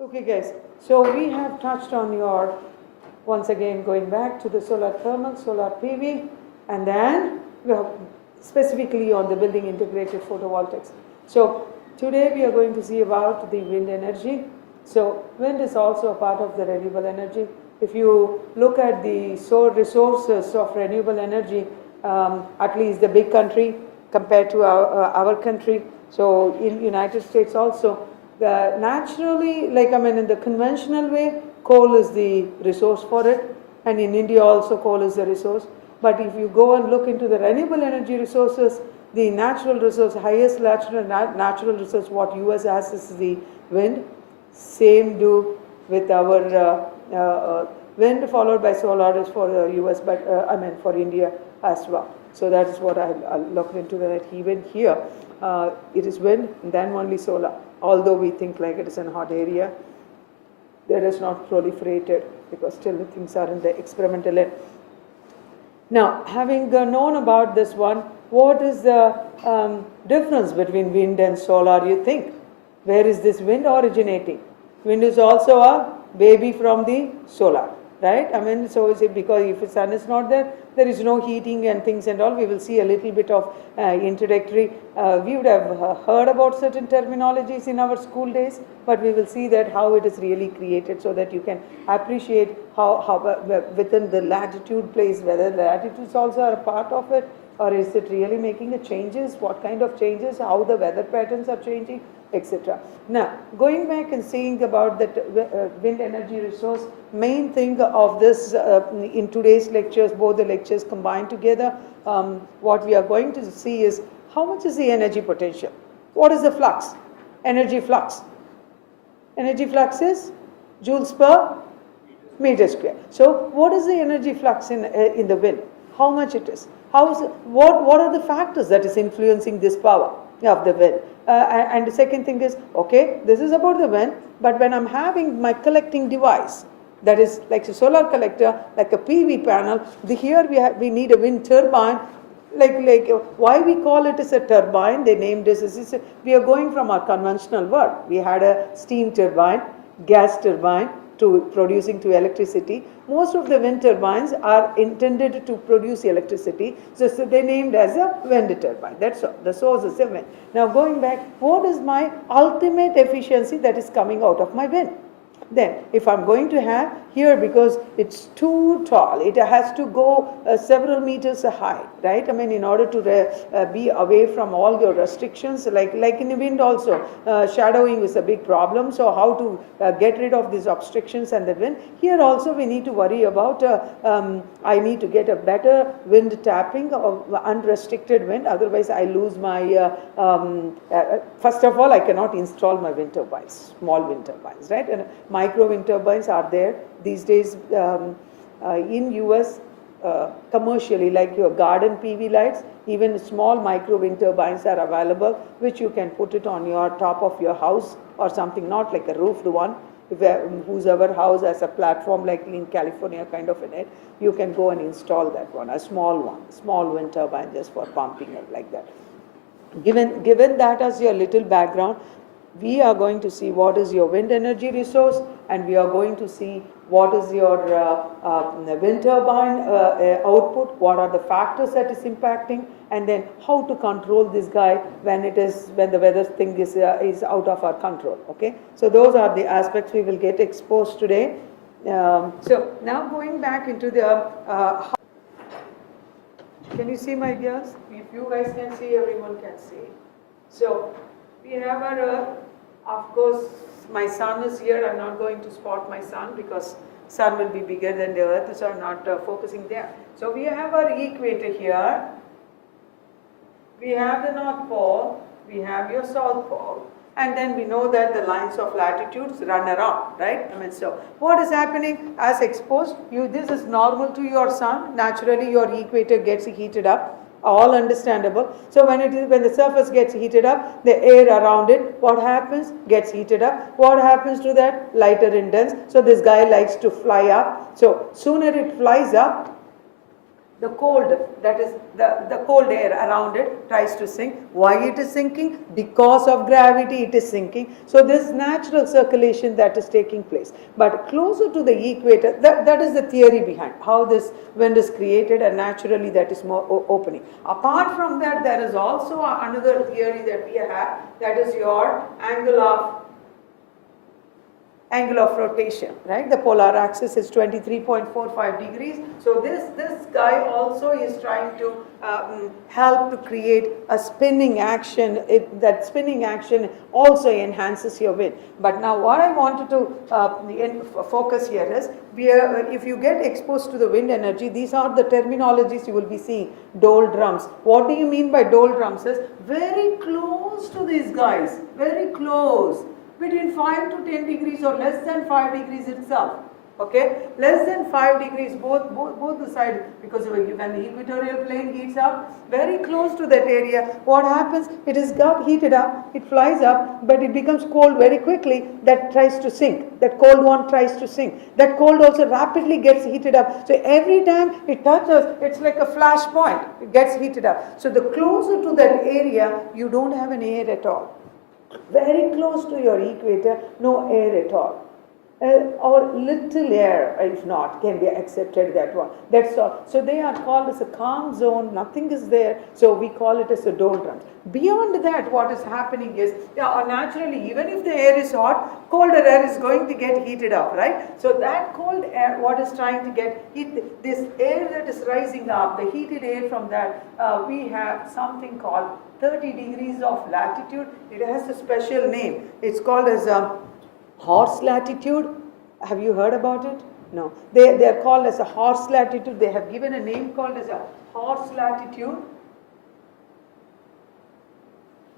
Okay guys, so we have touched on your, once again going back to the solar thermal, solar PV, and then we have specifically on the building integrated photovoltaics. So today we are going to see about the wind energy. So wind is also a part of the renewable energy. If you look at the resources of renewable energy, at least the big country compared to our country, so in United States also, naturally, like in the conventional way, coal is the resource for it, and in India also coal is the resource. But if you go and look into the renewable energy resources, the natural resource, highest natural resource what US has is the wind. Same do with our wind, followed by solar is for the US, but for India as well. So that is what I looked into, that even here it is wind and then only solar. Although we think like it is a hot area, that is not proliferated because still the things are in the experimental end. Now, having known about this one, what is the difference between wind and solar, you think? Where is this wind originating? Wind is also a baby from the solar, right? So is it because if the sun is not there, there is no heating and things and all. We will see a little bit of introductory. We would have heard about certain terminologies in our school days, but we will see that how it is really created so that you can appreciate how within the latitude place, whether the latitudes also are a part of it, or is it really making the changes, what kind of changes, how the weather patterns are changing, etc. Now, going back and seeing about that wind energy resource, main thing of this in today's lectures, both the lectures combined together, what we are going to see is how much is the energy potential? What is the flux? Energy flux. Energy flux is joules per meter square. So, what is the energy flux in the wind? How much it is? What are the factors that is influencing this power of the wind? And the second thing is, okay, this is about the wind, but when I'm having my collecting device, that is like a solar collector, like a PV panel, here we need a wind turbine. Like why we call it as a turbine, they named this as, we are going from our conventional word. We had a steam turbine, gas turbine, to producing to electricity. Most of the wind turbines are intended to produce electricity, so they named as a wind turbine. That's all. The source is the wind. Now going back, what is my ultimate efficiency that is coming out of my wind? Then, if I'm going to have here, because it's too tall, it has to go several meters high, right? In order to be away from all your restrictions, like in the wind also, shadowing is a big problem. So, how to get rid of these obstructions and the wind? Here also, we need to worry about, I need to get a better wind tapping of unrestricted wind, otherwise I lose my, first of all, I cannot install my wind turbines, small wind turbines, right? And micro wind turbines are there these days in US commercially, like your garden PV lights. Even small micro wind turbines are available, which you can put it on your top of your house or something, not like a roofed one. Whoever house has a platform like in California kind of in it, you can go and install that one, a small wind turbine just for pumping it like that. Given that as your little background, we are going to see what is your wind energy resource, and we are going to see what is your wind turbine output, what are the factors that is impacting, and then how to control this guy when the weather thing is out of our control. Okay, so those are the aspects we will get exposed today. So now going back into the can you see my dears? If you guys can see, everyone can see. So we have our of course, my sun is here. I'm not going to spot my sun because sun will be bigger than the earth, so I'm not focusing there. So we have our equator here. We have the North Pole. We have your South Pole. And then we know that the lines of latitudes run around, right? So what is happening as exposed? This is normal to your sun. Naturally, your equator gets heated up. All understandable. So when the surface gets heated up, the air around it, what happens? Gets heated up. What happens to that? Lighter and dense. So this guy likes to fly up. So sooner it flies up, The cold, that is the cold air around it tries to sink. Why it is sinking? Because of gravity it is sinking. So this natural circulation that is taking place. But closer to the equator, that is the theory behind how this wind is created, and naturally that is more opening. Apart from that, there is also another theory that we have, that is your angle of rotation, right? The polar axis is 23.45 degrees. So this guy also is trying to help to create a spinning action. That spinning action also enhances your wind. But now what I wanted to focus here is, if you get exposed to the wind energy, these are the terminologies you will be seeing. Doldrums. What do you mean by doldrums? Is very close to these guys, very close. Between 5 to 10 degrees or less than 5 degrees itself. Okay, less than 5 degrees both the sides, because when the equatorial plane heats up, very close to that area, what happens? It is got heated up, it flies up, but it becomes cold very quickly. That tries to sink. That cold one tries to sink. That cold also rapidly gets heated up. So every time it touches, it's like a flash point. It gets heated up. So the closer to that area, you don't have any air at all. Very close to your equator, no air at all. Or little air, if not, can be accepted, that one. That's all. So they are called as a calm zone, nothing is there, so we call it as a doldrums. Beyond that, what is happening is, naturally, even if the air is hot, colder air is going to get heated up, right? So that cold air, what is trying to get heat, this air that is rising up, the heated air from that, we have something called 30 degrees of latitude. It has a special name. It's called as horse latitude. Have you heard about it? No. They are called as a horse latitude. They have given a name called as a horse latitude.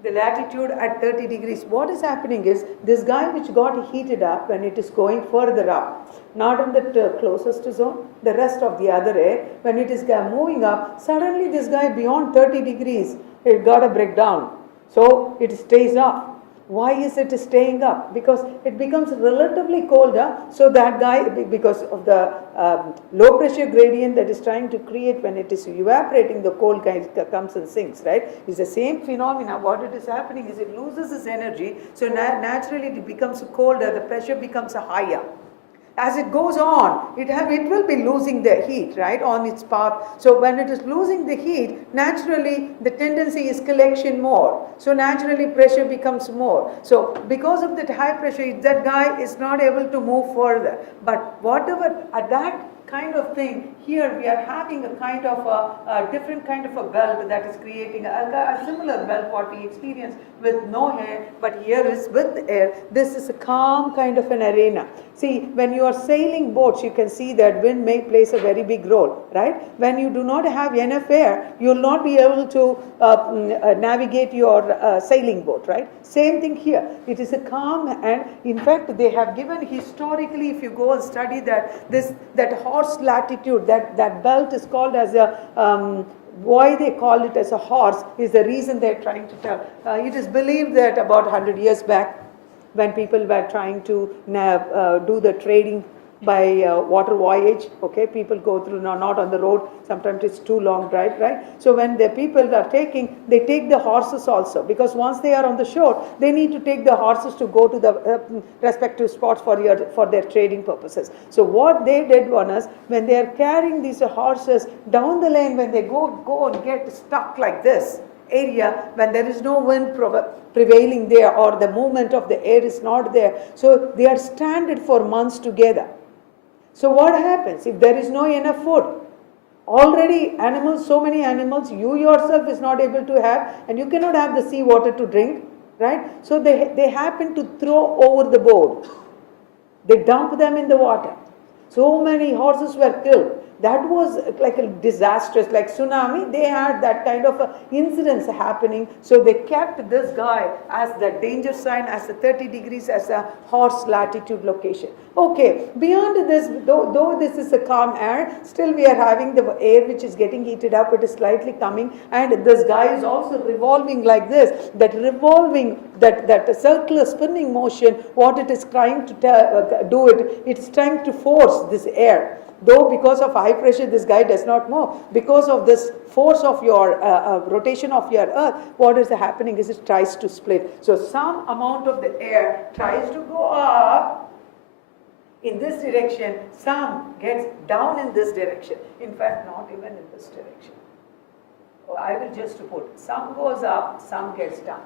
The latitude at 30 degrees. What is happening is, this guy which got heated up when it is going further up, not in the closest zone, the rest of the other air, when it is moving up, suddenly this guy beyond 30 degrees, it got a breakdown. So it stays up. Why is it staying up? Because it becomes relatively colder, so that guy, because of the low pressure gradient that is trying to create when it is evaporating, the cold guy comes and sinks, right? It's the same phenomena. What it is happening is, it loses its energy, so naturally it becomes colder, the pressure becomes higher. As it goes on, it will be losing the heat, right, on its path. So when it is losing the heat, naturally the tendency is collection more. So naturally pressure becomes more. So because of that high pressure, that guy is not able to move further. But whatever, at that kind of thing, here we are having a kind of a different kind of a belt that is creating a similar belt what we experience with no air, but here is with air. This is a calm kind of an arena. See, when you are sailing boats, you can see that wind plays a very big role, right? When you do not have enough air, you will not be able to navigate your sailing boat, right? Same thing here. It is a calm, and in fact they have given historically, if you go and study that horse latitude, that belt is called as a why they call it as a horse is the reason they're trying to tell. It is believed that about 100 years back, when people were trying to do the trading by water voyage, okay, people go through, not on the road, sometimes it's too long drive, right? So when the people are they take the horses also, because once they are on the shore, they need to take the horses to go to the respective spots for their trading purposes. So what they did was, when they are carrying these horses down the lane, when they go and get stuck like this area, when there is no wind prevailing there, or the movement of the air is not there, so they are stranded for months together. So what happens if there is no enough food? Already animals, so many animals, you yourself is not able to have, and you cannot have the sea water to drink, right? So they happen to throw over the board. They dump them in the water. So many horses were killed. That was like a disastrous, like tsunami. They had that kind of incidents happening. So they kept this guy as the danger sign, as the 30 degrees, as a horse latitude location. Okay, beyond this, though this is a calm air, still we are having the air which is getting heated up. It is slightly coming, and this guy is also revolving like this. That revolving, that circular spinning motion, what it is trying to do, it's trying to force this air. Though because of high pressure this guy does not move, because of this force of your rotation of your earth, what is happening is it tries to split. So some amount of the air tries to go up in this direction, some gets down in this direction. In fact, not even in this direction. I will just put some goes up, some gets down.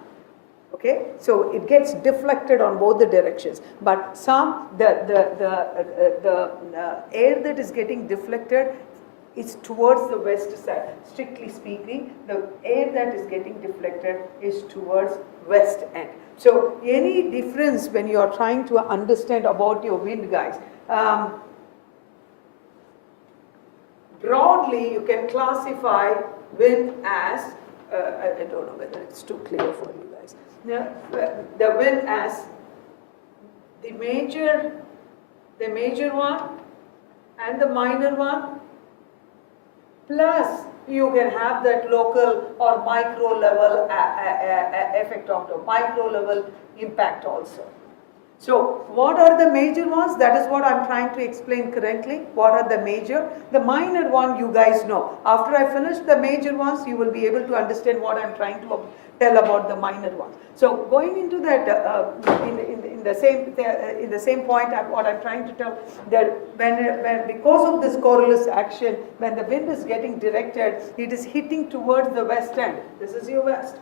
Okay, so it gets deflected on both the directions, but some the air that is getting deflected is towards the west side. Strictly speaking, the air that is getting deflected is towards west end. So any difference when you are trying to understand about your wind, guys, broadly you can classify wind as I don't know whether it's too clear for you guys. The wind as the major one and the minor one, plus you can have that local or micro level effect of the micro level impact also. So what are the major ones? That is what I'm trying to explain currently. What are the major? The minor one you guys know. After I finish the major ones, you will be able to understand what I'm trying to tell about the minor ones. So going into that in the same point, what I'm trying to tell, that when because of this Coriolis action, when the wind is getting directed, it is hitting towards the west end. This is your west.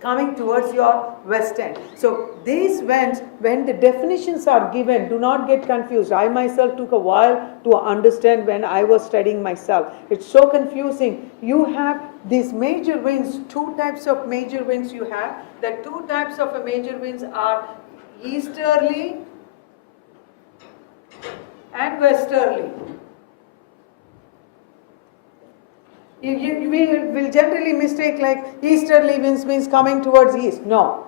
Coming towards your west end. So these winds, when the definitions are given, do not get confused. I myself took a while to understand when I was studying myself. It's so confusing. You have these major winds, two types of major winds you have. The two types of major winds are easterly and westerly. We will generally mistake like easterly winds means coming towards east. No.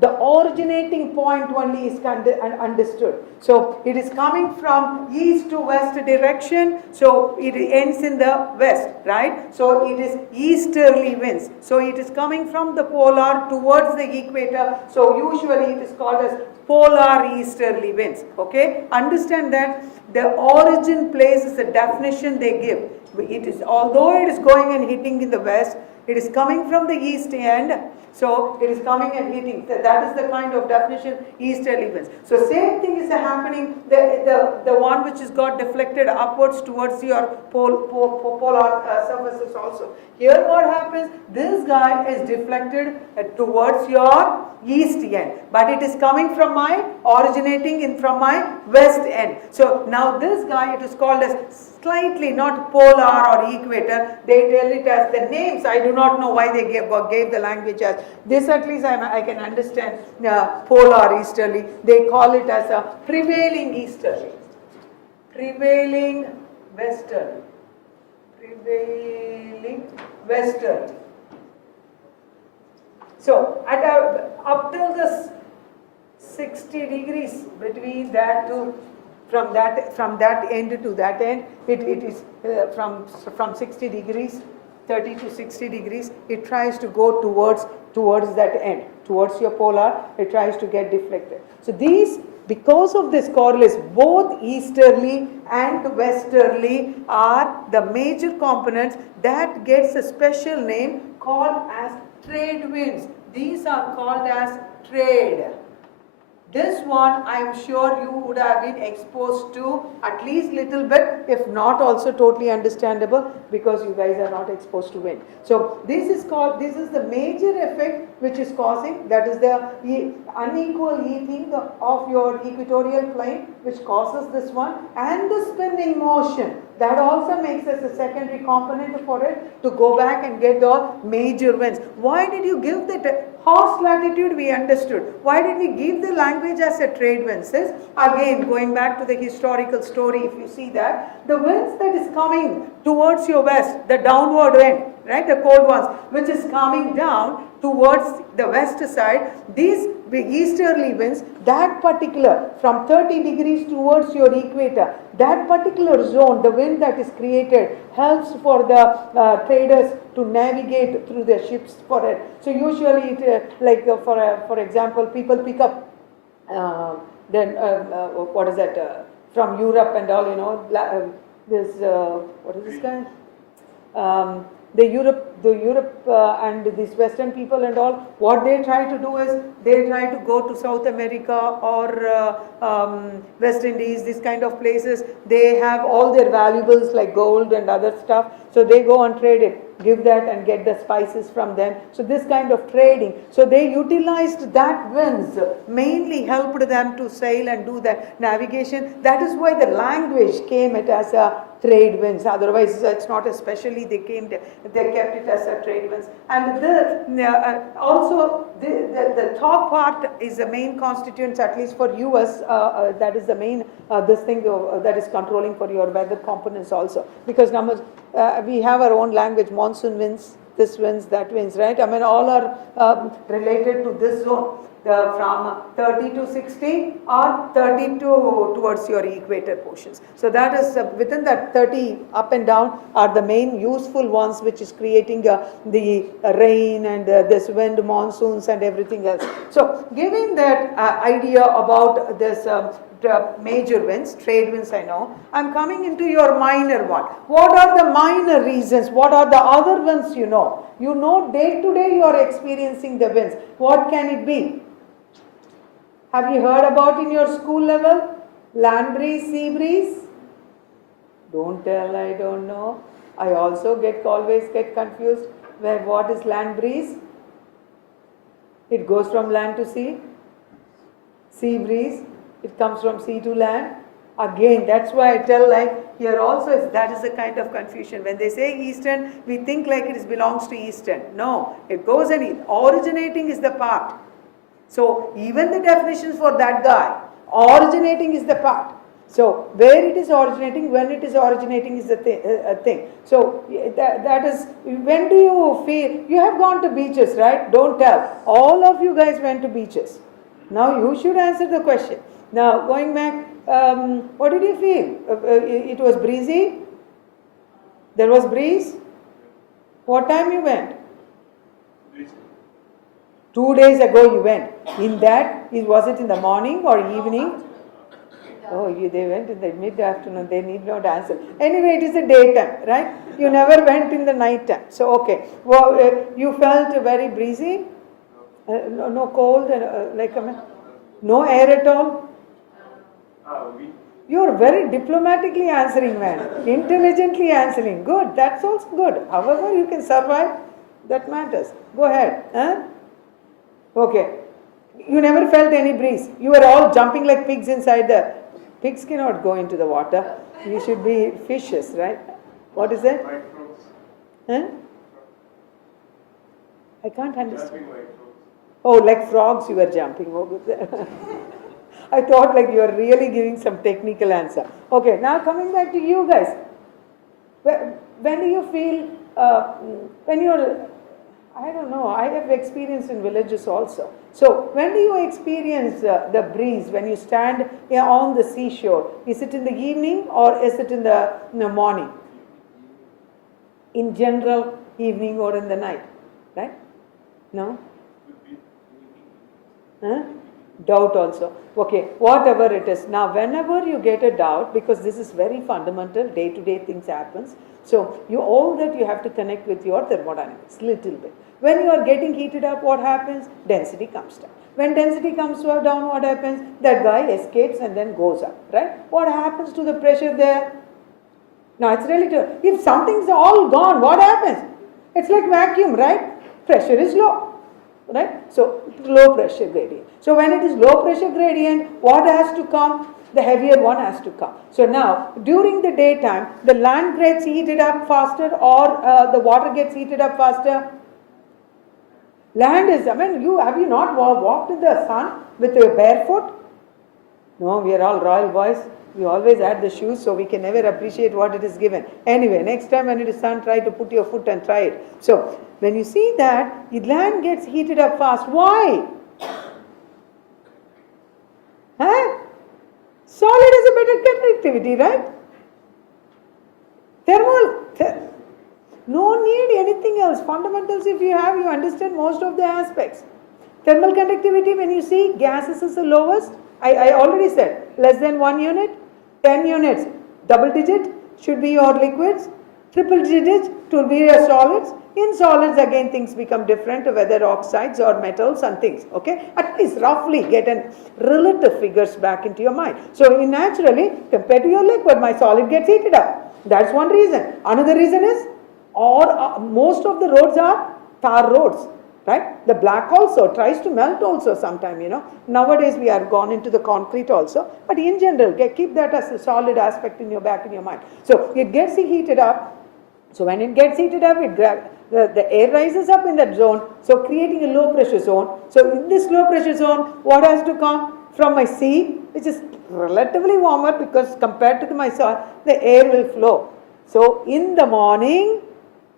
The originating point only is understood. So it is coming from east to west direction. So it ends in the west, right? So it is easterly winds. So it is coming from the polar towards the equator. So usually it is called as polar easterly winds. Okay? Understand that the origin place is the definition they give. It is, although it is going and hitting in the west, it is coming from the east end, so it is coming and hitting. That is the kind of definition easterly winds. So same thing is happening, the one which is got deflected upwards towards your polar surfaces also. Here what happens, this guy is deflected towards your east end, but it is coming from originating from my west end. So now this guy, it is called as slightly, not polar or equator, they tell it as the names. I do not know why they gave the language as this. At least I can understand polar easterly. They call it as a prevailing easterly, prevailing westerly, prevailing westerly. So at up till this 60 degrees between that to from that end to that end, it is from 60 degrees, 30 to 60 degrees, it tries to go towards that end, towards your polar, it tries to get deflected. So these, because of this Coriolis, both easterly and westerly are the major components that gets a special name called as trade winds. These are called as trade. This one I am sure you would have been exposed to at least little bit, if not also totally understandable, because you guys are not exposed to wind. So this is the major effect which is causing, that is the unequal heating of your equatorial plane, which causes this one, and the spinning motion. That also makes us a secondary component for it to go back and get the major winds. Why did you give that horse latitude? We understood. Why did we give the language as a trade winds? Again, going back to the historical story, if you see that, the winds that is coming towards your west, the downward wind, right, the cold ones, which is coming down towards the west side, these easterly winds, that particular, from 30 degrees towards your equator, that particular zone, the wind that is created, helps for the traders to navigate through their ships for it. So usually, for example, people pick up from Europe and all, this, what is this guy? The Europe and these Western people and all, what they try to do is they try to go to South America or West Indies, these kind of places. They have all their valuables like gold and other stuff. So they go and trade it, give that and get the spices from them. So this kind of trading. So they utilized that winds, mainly helped them to sail and do that navigation. That is why the language came it as a trade winds. Otherwise, it's not especially they kept it as a trade winds. And also the top part is the main constituents, at least for US. That is the main this thing that is controlling for your weather components also. Because we have our own language, monsoon winds, this winds, that winds, right? I mean, all are related to this zone. From 30 to 60 or 30 towards your equator portions. So that is within that 30 up and down are the main useful ones, which is creating the rain and this wind, monsoons and everything else. So giving that idea about this major winds, trade winds, I know. I'm coming into your minor one. What are the minor reasons? What are the other winds you know? You know day to day you are experiencing the winds. What can it be? Have you heard about in your school level? Land breeze, sea breeze? Don't tell, I don't know. I also always get confused. What is land breeze? It goes from land to sea. Sea breeze, it comes from sea to land. Again, that's why I tell here also that is a kind of confusion. When they say eastern, we think like it belongs to eastern. No, it goes and originating is the part. So even the definitions for that guy, originating is the part. So where it is originating, when it is originating is the thing. So that is, when do you feel, you have gone to beaches, right? Don't tell. All of you guys went to beaches. Now you should answer the question. Now going back, what did you feel? It was breezy? There was breeze? What time you went? 2 days ago you went. In that, was it in the morning or evening? Oh, they went in the mid-afternoon. They need not answer. Anyway, it is the daytime, right? You never went in the night time. So, okay. Well, you felt very breezy? No cold? No air at all? You are very diplomatically answering, man. Intelligently answering. Good. That's also good. However, you can survive. That matters. Go ahead. Huh? Okay. You never felt any breeze. You were all jumping like pigs inside the... Pigs cannot go into the water. You should be fishes, right? What is that? Like frogs. Huh? I can't understand. Jumping like frogs. Oh, like frogs you were jumping over there. I thought like you are really giving some technical answer. Okay, now coming back to you guys. When do you feel, when you're, I don't know, I have experienced in villages also. So, when do you experience the breeze when you stand on the seashore? Is it in the evening or is it in the morning? In general, evening or in the night, right? No? Huh? Doubt also. Okay, whatever it is. Now, whenever you get a doubt, because this is very fundamental, day-to-day things happens. So, all that you have to connect with your thermodynamics, little bit. When you are getting heated up, what happens? Density comes down. When density comes down, what happens? That guy escapes and then goes up, right? What happens to the pressure there? Now, it's relative. If something's all gone, what happens? It's like vacuum, right? Pressure is low, right? So, low pressure gradient. So, when it is low pressure gradient, what has to come? The heavier one has to come. So, now, during the daytime, the land gets heated up faster or the water gets heated up faster? Land is, have you not walked in the sun with your barefoot? No, we are all royal boys. We always add the shoes, so we can never appreciate what it is given. Anyway, next time when it is sun, try to put your foot and try it. So, when you see that, the land gets heated up fast. Why? Huh? Solid is a better conductivity, right? No need anything else. Fundamentals, if you have, you understand most of the aspects. Thermal conductivity, when you see gases is the lowest, I already said, less than 1 unit. 10 units, double digit should be your liquids, triple digit to be your solids. In solids again things become different, whether oxides or metals and things, okay. At least roughly get an relative figures back into your mind. So naturally, compared to your liquid, my solid gets heated up. That's one reason. Another reason is, most of the roads are tar roads. Right? The black also tries to melt also sometime, Nowadays we are gone into the concrete also. But in general, keep that as a solid aspect in your back in your mind. So it gets heated up. So when it gets heated up, the air rises up in that zone. So creating a low pressure zone. So in this low pressure zone, what has to come from my sea, which is relatively warmer because compared to my soil, the air will flow. So in the morning,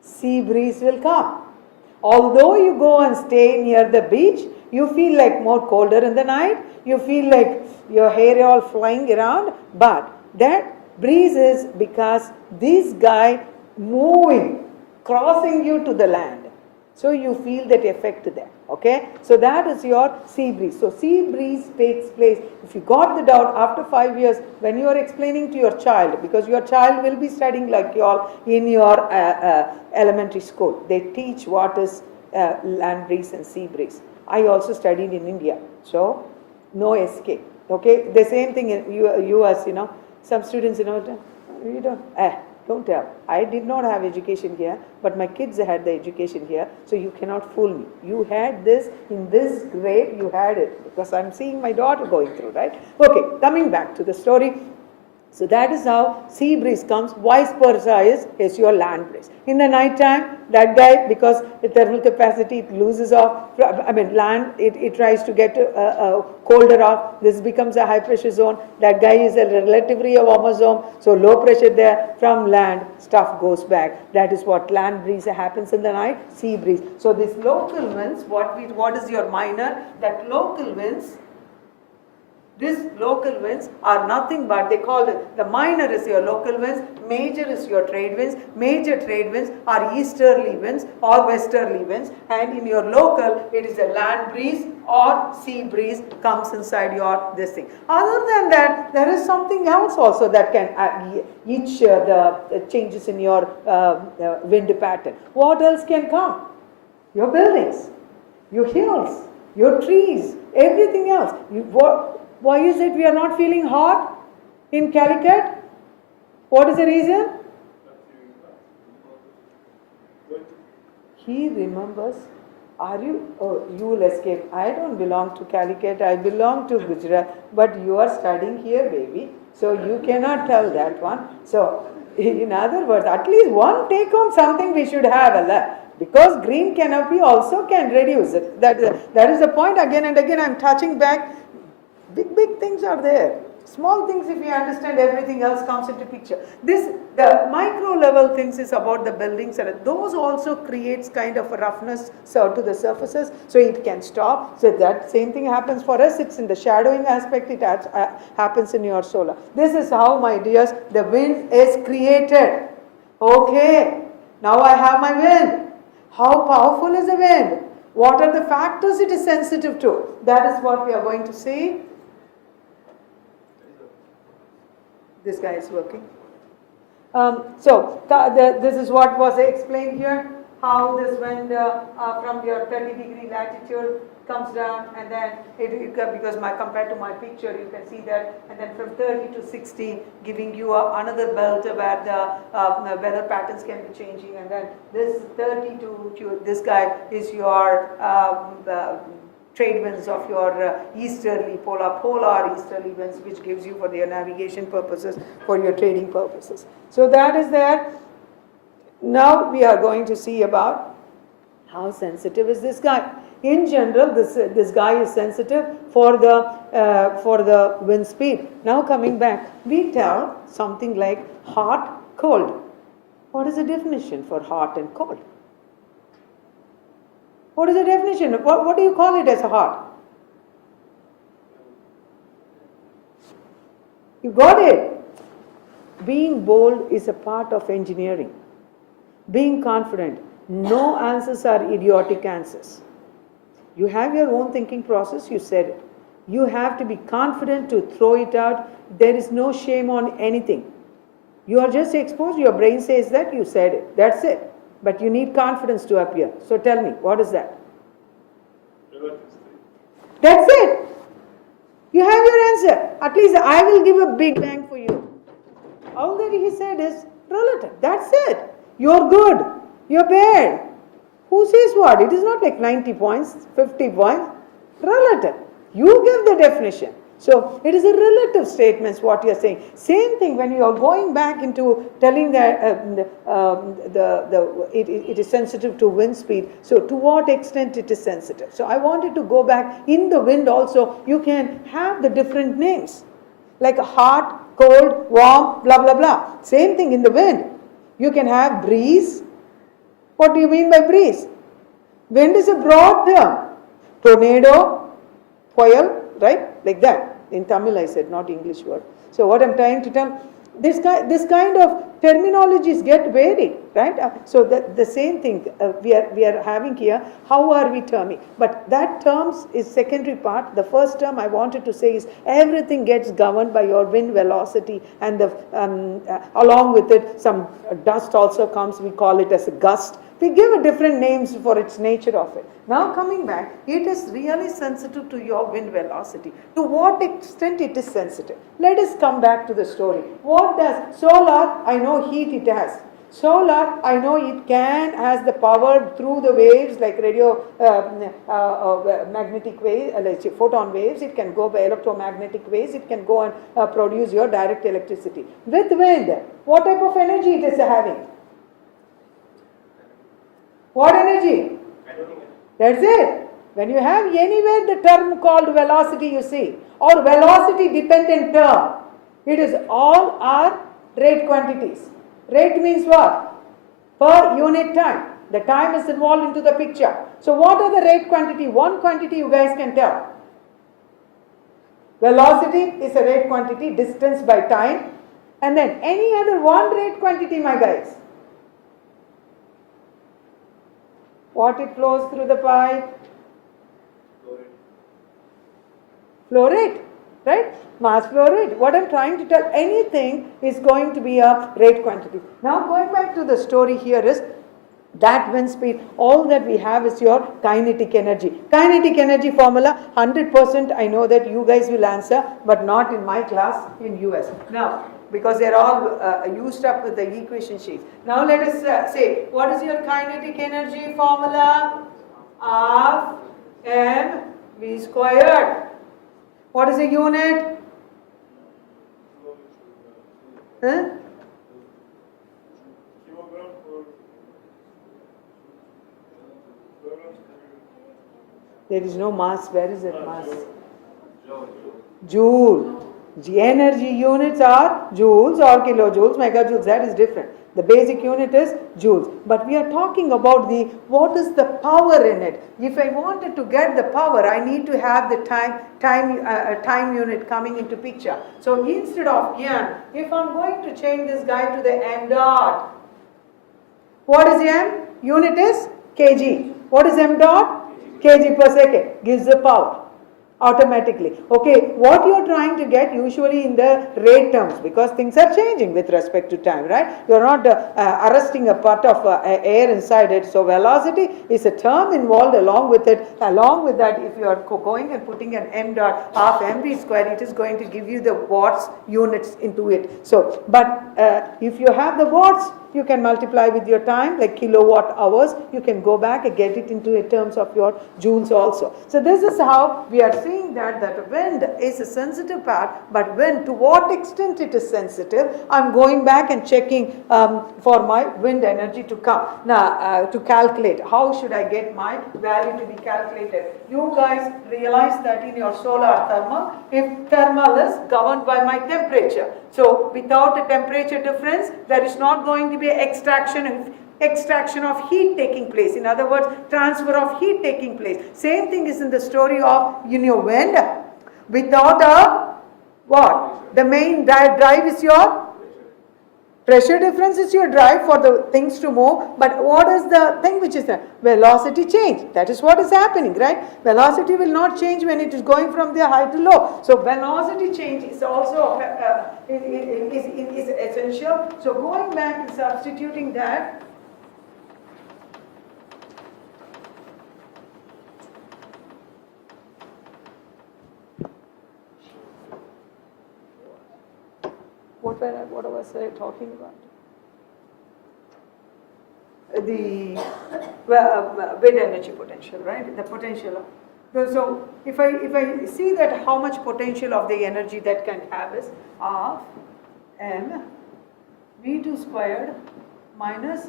sea breeze will come. Although you go and stay near the beach, you feel like more colder in the night, you feel like your hair all flying around, but that breeze is because this guy moving, crossing you to the land. So you feel that effect there, okay? So that is your sea breeze. So sea breeze takes place. If you got the doubt after 5 years, when you are explaining to your child, because your child will be studying like you all in your elementary school. They teach what is land breeze and sea breeze. I also studied in India, so no escape, okay? The same thing in US, some students, you don't tell. I did not have education here, but my kids had the education here, so you cannot fool me. You had this, in this grade, you had it, because I'm seeing my daughter going through, right? Okay, coming back to the story. So that is how sea breeze comes. Vice versa is your land breeze. In the night time, that guy, because the thermal capacity, it loses off. Land, it tries to get colder off. This becomes a high pressure zone. That guy is a relatively a warmer zone. So low pressure there. From land, stuff goes back. That is what land breeze happens in the night. Sea breeze. So these local winds, what is your minor? That local winds. These local winds are nothing but, they call it, the minor is your local winds, major is your trade winds. Major trade winds are easterly winds or westerly winds, and in your local, it is a land breeze or sea breeze comes inside your this thing. Other than that, there is something else also that can each the changes in your wind pattern. What else can come? Your buildings, your hills, your trees, everything else. Why is it we are not feeling hot in Calicut? What is the reason? He remembers. Are you? Oh, you will escape. I don't belong to Calicut. I belong to Gujarat. But you are studying here, baby. So you cannot tell that one. So, in other words, at least one take home something we should have, Allah. Because green canopy also can reduce it. That is the point. Again and again, I am touching back. Big things are there. Small things, if you understand, everything else comes into picture. The micro level things is about the buildings, and those also creates kind of a roughness to the surfaces, so it can stop. So that same thing happens for us. It's in the shadowing aspect. It happens in your solar. This is how, my dears, the wind is created. Okay, now I have my wind. How powerful is the wind? What are the factors it is sensitive to? That is what we are going to see. This guy is working. This is what was explained here, how this wind from your 30-degree latitude comes down, and then because compared to my picture, you can see that, and then from 30 to 60, giving you another belt where the weather patterns can be changing, and then this 30 to this guy is your trade winds of your easterly polar easterly winds, which gives you for your navigation purposes, for your trading purposes. So that is there. Now we are going to see about how sensitive is this guy. In general, this guy is sensitive for the wind speed. Now coming back, we tell something like hot, cold. What is the definition for hot and cold? What is the definition? What do you call it as hot? You got it. Being bold is a part of engineering. Being confident. No answers are idiotic answers. You have your own thinking process, you said it. You have to be confident to throw it out. There is no shame on anything. You are just exposed, your brain says that, you said it. That's it. But you need confidence to appear. So tell me, what is that? That's it. You have your answer. At least I will give a big bang for you. All that he said is relative. That's it. You're good. You're bad. Who says what? It is not like 90 points, 50 points. Relative. You give the definition. So it is a relative statement what you are saying. Same thing when you are going back into telling that it is sensitive to wind speed. So to what extent it is sensitive? So I wanted to go back in the wind also. You can have the different names like hot, cold, warm, blah blah blah. Same thing in the wind. You can have breeze. What do you mean by breeze? Wind is a broad term. Tornado, foil, right? Like that. In Tamil I said, not English word. So what I'm trying to tell, this kind of terminologies get varied, right? So the same thing we are having here. How are we terming? But that terms is secondary part. The first term I wanted to say is everything gets governed by your wind velocity, and the along with it some dust also comes. We call it as a gust. We give a different names for its nature of it. Now coming back, it is really sensitive to your wind velocity. To what extent it is sensitive? Let us come back to the story. What does solar, I know heat it has. Solar, I know it has the power through the waves like radio, magnetic waves, like photon waves. It can go by electromagnetic waves. It can go and produce your direct electricity. With wind, what type of energy it is having? What energy? That's it. When you have anywhere the term called velocity, you see, or velocity dependent term, it is all are rate quantities. Rate means what? Per unit time. The time is involved into the picture. So what are the rate quantity? One quantity you guys can tell. Velocity is a rate quantity, distance by time. And then any other one rate quantity, my guys. What it flows through the pipe? Flow rate, right? Mass flow rate. What I'm trying to tell, anything is going to be a rate quantity. Now going back to the story here is that wind speed, all that we have is your kinetic energy. Kinetic energy formula, 100% I know that you guys will answer, but not in my class in US. Now, because they're all used up with the equation sheet. Now let us say, what is your kinetic energy formula? Half mv squared. What is a unit? Huh? There is no mass. Where is that mass? Joule. The energy units are joules or kilojoules, megajoules. That is different. The basic unit is joules. But we are talking about what is the power in it. If I wanted to get the power, I need to have the time unit coming into picture. So instead of GIAN, if I'm going to change this guy to the m dot, what is m? Unit is kg. What is m dot? Kg per second. Gives the power automatically. Okay, what you are trying to get usually in the rate terms, because things are changing with respect to time, right? You are not arresting a part of air inside it. So velocity is a term involved along with it. Along with that, if you are going and putting an m dot half mv square, it is going to give you the watts units into it. So, but if you have the watts, you can multiply with your time, like kilowatt hours. You can go back and get it into terms of your joules also. So this is how we are seeing that wind is a sensitive part, but when, to what extent it is sensitive, I'm going back and checking for my wind energy to come. Now, to calculate, how should I get my value to be calculated? You guys realize that in your solar thermal, if thermal is governed by my temperature. So without a temperature difference, there is not going to be extraction of heat taking place. In other words, transfer of heat taking place. Same thing is in the story of wind. Without a what? The main drive is your Pressure difference is your drive for the things to move, but what is the thing which is the velocity change? That is what is happening, right? Velocity will not change when it is going from the high to low. So velocity change is also is essential. So going back and substituting that, what was I talking about? The wind energy potential, right? The potential. So if I see that how much potential of the energy that can have is half m v2 squared minus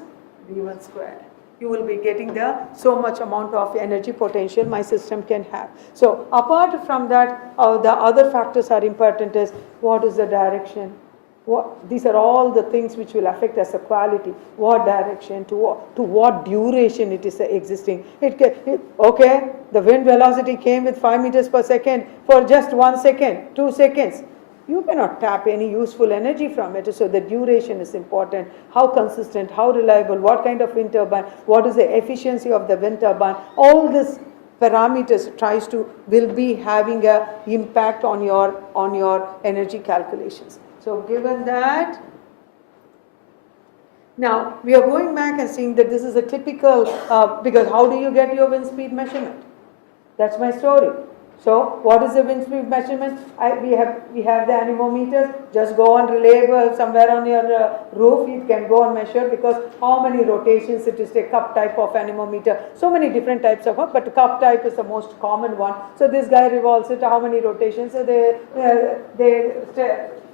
v1 squared. You will be getting the so much amount of energy potential my system can have. So apart from that, the other factors are important is what is the direction. These are all the things which will affect as a quality. What direction, to what duration it is existing. Okay, the wind velocity came with 5 meters per second for just 1 second, 2 seconds. You cannot tap any useful energy from it. So the duration is important. How consistent, how reliable, what kind of wind turbine, what is the efficiency of the wind turbine. All these parameters will be having a impact on your energy calculations. So given that, now we are going back and seeing that this is a typical, because how do you get your wind speed measurement? That's my story. So what is the wind speed measurement? We have the anemometers. Just go and relay somewhere on your roof. You can go and measure, because how many rotations it is, a cup type of anemometer. So many different types of, but the cup type is the most common one. So this guy revolves it, how many rotations. So they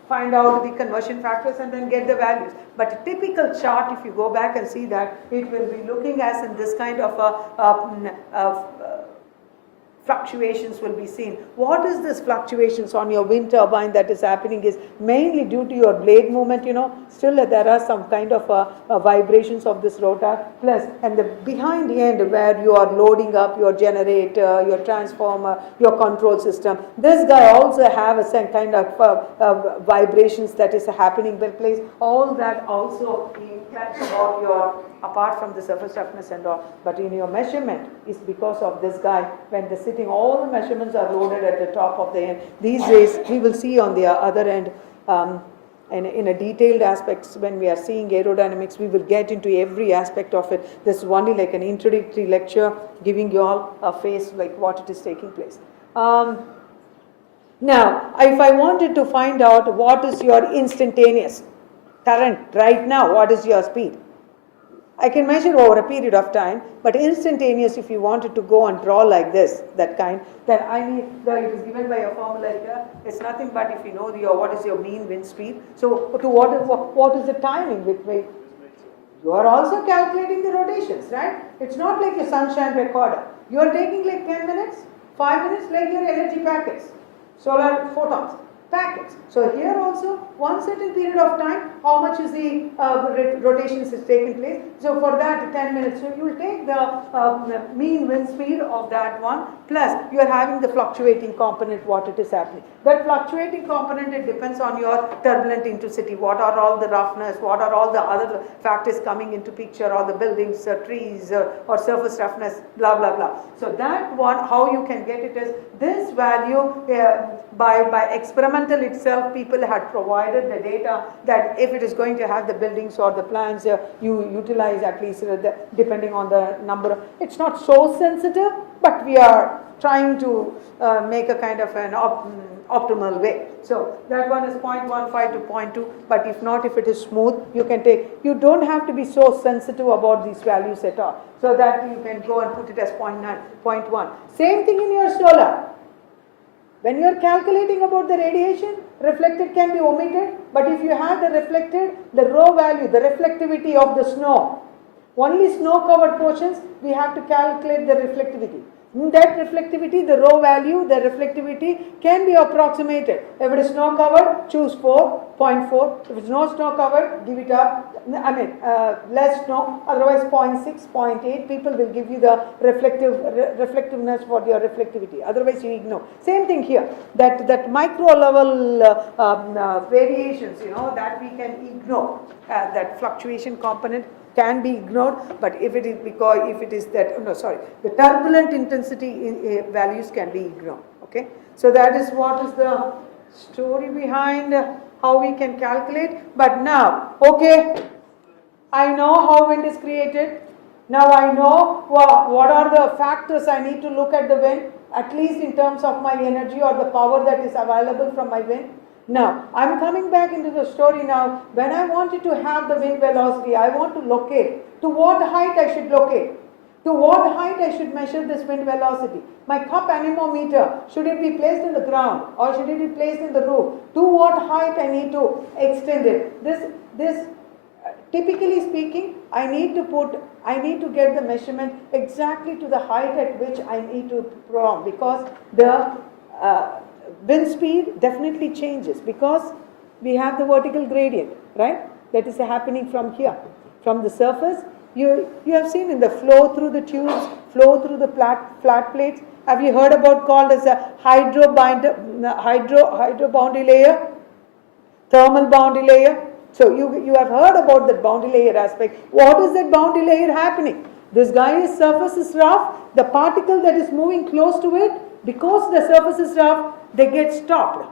find out the conversion factors and then get the values. But a typical chart, if you go back and see that, it will be looking as in this kind of fluctuations will be seen. What is this fluctuations on your wind turbine that is happening is mainly due to your blade movement, still there are some kind of vibrations of this rotor, plus and the behind the end where you are loading up your generator, your transformer, your control system. This guy also have a some kind of vibrations that is happening in place. All that also impacts about your, apart from the surface roughness and all, but in your measurement is because of this guy. When the sitting, all the measurements are loaded at the top of the end. These days we will see on the other end in a detailed aspects. When we are seeing aerodynamics, we will get into every aspect of it. This is only like an introductory lecture giving you all a face like what it is taking place. Now if I wanted to find out what is your instantaneous current right now, what is your speed, I can measure over a period of time, but instantaneous, if you wanted to go and draw like this, that kind, then I need, it is given by a formula here. It's nothing but if you know what is your mean wind speed. So to what is the timing with which you are also calculating the rotations, right? It's not like a sunshine recorder. You are taking like 10 minutes, 5 minutes, like your energy packets, solar photons. Packets. So here also one certain period of time, how much is the rotations is taking place. So for that 10 minutes, so you will take the mean wind speed of that one, plus you are having the fluctuating component, what it is happening. That fluctuating component, it depends on your turbulent intensity, what are all the roughness, what are all the other factors coming into picture, or the buildings, trees, or surface roughness, blah blah blah. So that one, how you can get it is this value by experimental itself, people had provided the data that if it is going to have the buildings or the plans, you utilize at least depending on the number. It's not so sensitive, but we are trying to make a kind of an optimal way. So that one is 0.15 to 0.2, but if not, if it is smooth, you can take, you don't have to be so sensitive about these values at all. So that you can go and put it as 0.9, 0.1. Same thing in your solar. When you are calculating about the radiation, reflected can be omitted, but if you have the reflected, the rho value, the reflectivity of the snow, only snow covered portions, we have to calculate the reflectivity. That reflectivity, the rho value, the reflectivity can be approximated. If it is snow covered, choose 4.4. If it's no snow covered, give it up. I mean, less snow, otherwise 0.6, 0.8. People will give you the reflectiveness for your reflectivity. Otherwise, you ignore. Same thing here. That micro level variations, that we can ignore. That fluctuation component can be ignored, but if it is the turbulent intensity values can be ignored. Okay, so that is what is the story behind how we can calculate. But now, okay, I know how wind is created. Now I know what are the factors I need to look at the wind, at least in terms of my energy or the power that is available from my wind. Now, I'm coming back into the story now. When I wanted to have the wind velocity, I want to locate to what height I should locate. To what height I should measure this wind velocity. My cup anemometer, should it be placed in the ground or should it be placed in the roof? To what height I need to extend it. This typically speaking, I need to get the measurement exactly to the height at which I need to perform, because the wind speed definitely changes because we have the vertical gradient, right? That is happening from here, from the surface. You have seen in the flow through the tubes, flow through the flat plates. Have you heard about called as a hydro boundary layer, thermal boundary layer? So you have heard about that boundary layer aspect. What is that boundary layer happening? This guy's surface is rough. The particle that is moving close to it, because the surface is rough, they get stopped.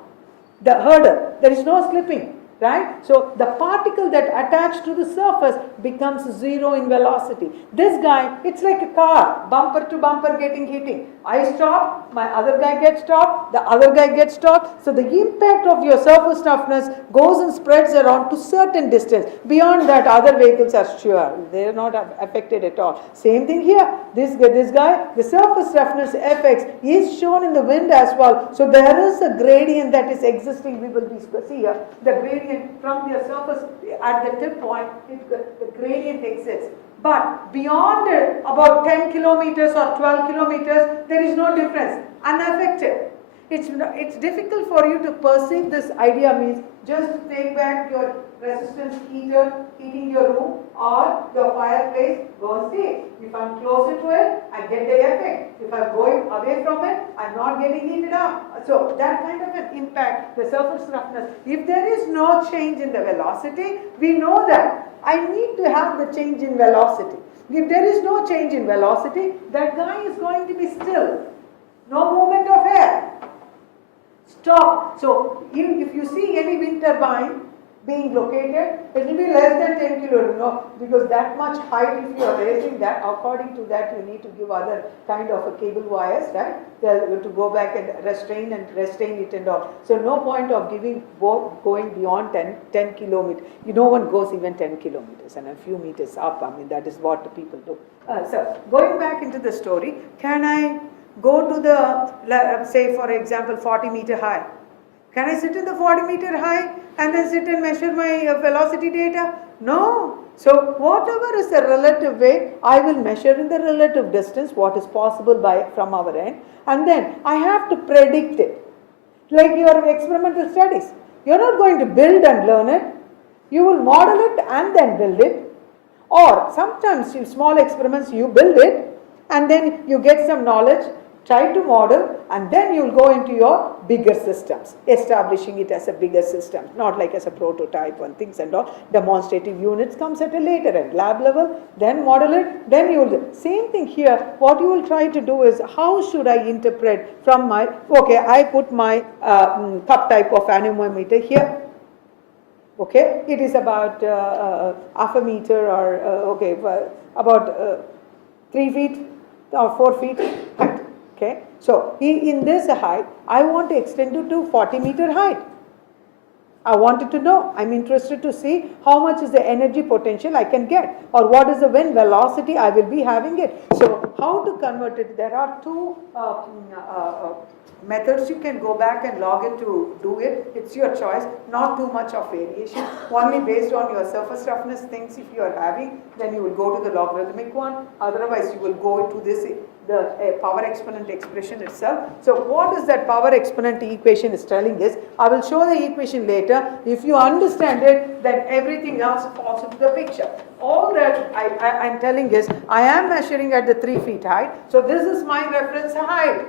The hurdle, there is no slipping, right? So the particle that attached to the surface becomes zero in velocity. This guy, it's like a car, bumper to bumper hitting. I stop, my other guy gets stopped, the other guy gets stopped. So the impact of your surface roughness goes and spreads around to certain distance. Beyond that, other vehicles are sure, they are not affected at all. Same thing here. This guy, the surface roughness effects is shown in the wind as well. So there is a gradient that is existing. We will see here. The gradient from the surface at the tip point, the gradient exists. But beyond it, about 10 kilometers or 12 kilometers, there is no difference, unaffected. It's difficult for you to perceive this idea. Means just take back your resistance heater, heating your room or your fireplace, go and see. If I'm closer to it, I get the effect. If I'm going away from it, I'm not getting heated up. So that kind of an impact, the surface roughness. If there is no change in the velocity, we know that I need to have the change in velocity. If there is no change in velocity, that guy is going to be still. No movement of air. Stop. So if you see any wind turbine being located, it will be less than 10 kilo, because that much height, if you are raising that, according to that you need to give other kind of a cable wires, right? To go back and restrain it and all. So no point of going beyond 10 kilometers. No one goes even 10 kilometers and a few meters up. I mean, that is what the people do. So going back into the story, can I go to the, say for example, 40-meter high? Can I sit in the 40-meter high and then sit and measure my velocity data? No. So whatever is the relative way, I will measure in the relative distance what is possible from our end, and then I have to predict it. Like your experimental studies. You're not going to build and learn it. You will model it and then build it. Or sometimes in small experiments you build it and then you get some knowledge, try to model, and then you will go into your bigger systems, establishing it as a bigger system, not like as a prototype and things and all. Demonstrative units comes at a later end, lab level, then model it, then you will. Same thing here. What you will try to do is, how should I interpret from my, okay, I put my cup type of anemometer here. Okay, it is about half a meter or about 3 feet or 4 feet height. Okay, so in this height, I want to extend it to 40-meter height. I wanted to know, I'm interested to see how much is the energy potential I can get, or what is the wind velocity I will be having it. So how to convert it? There are two methods you can go back and log in to do it. It's your choice. Not too much of variation. Only based on your surface roughness things if you are having, then you will go to the logarithmic one. Otherwise, you will go to this the power exponent expression itself. So what is that power exponent equation is telling is, I will show the equation later. If you understand it, then everything else falls into the picture. All that I'm telling is, I am measuring at the 3 feet height. So this is my reference height.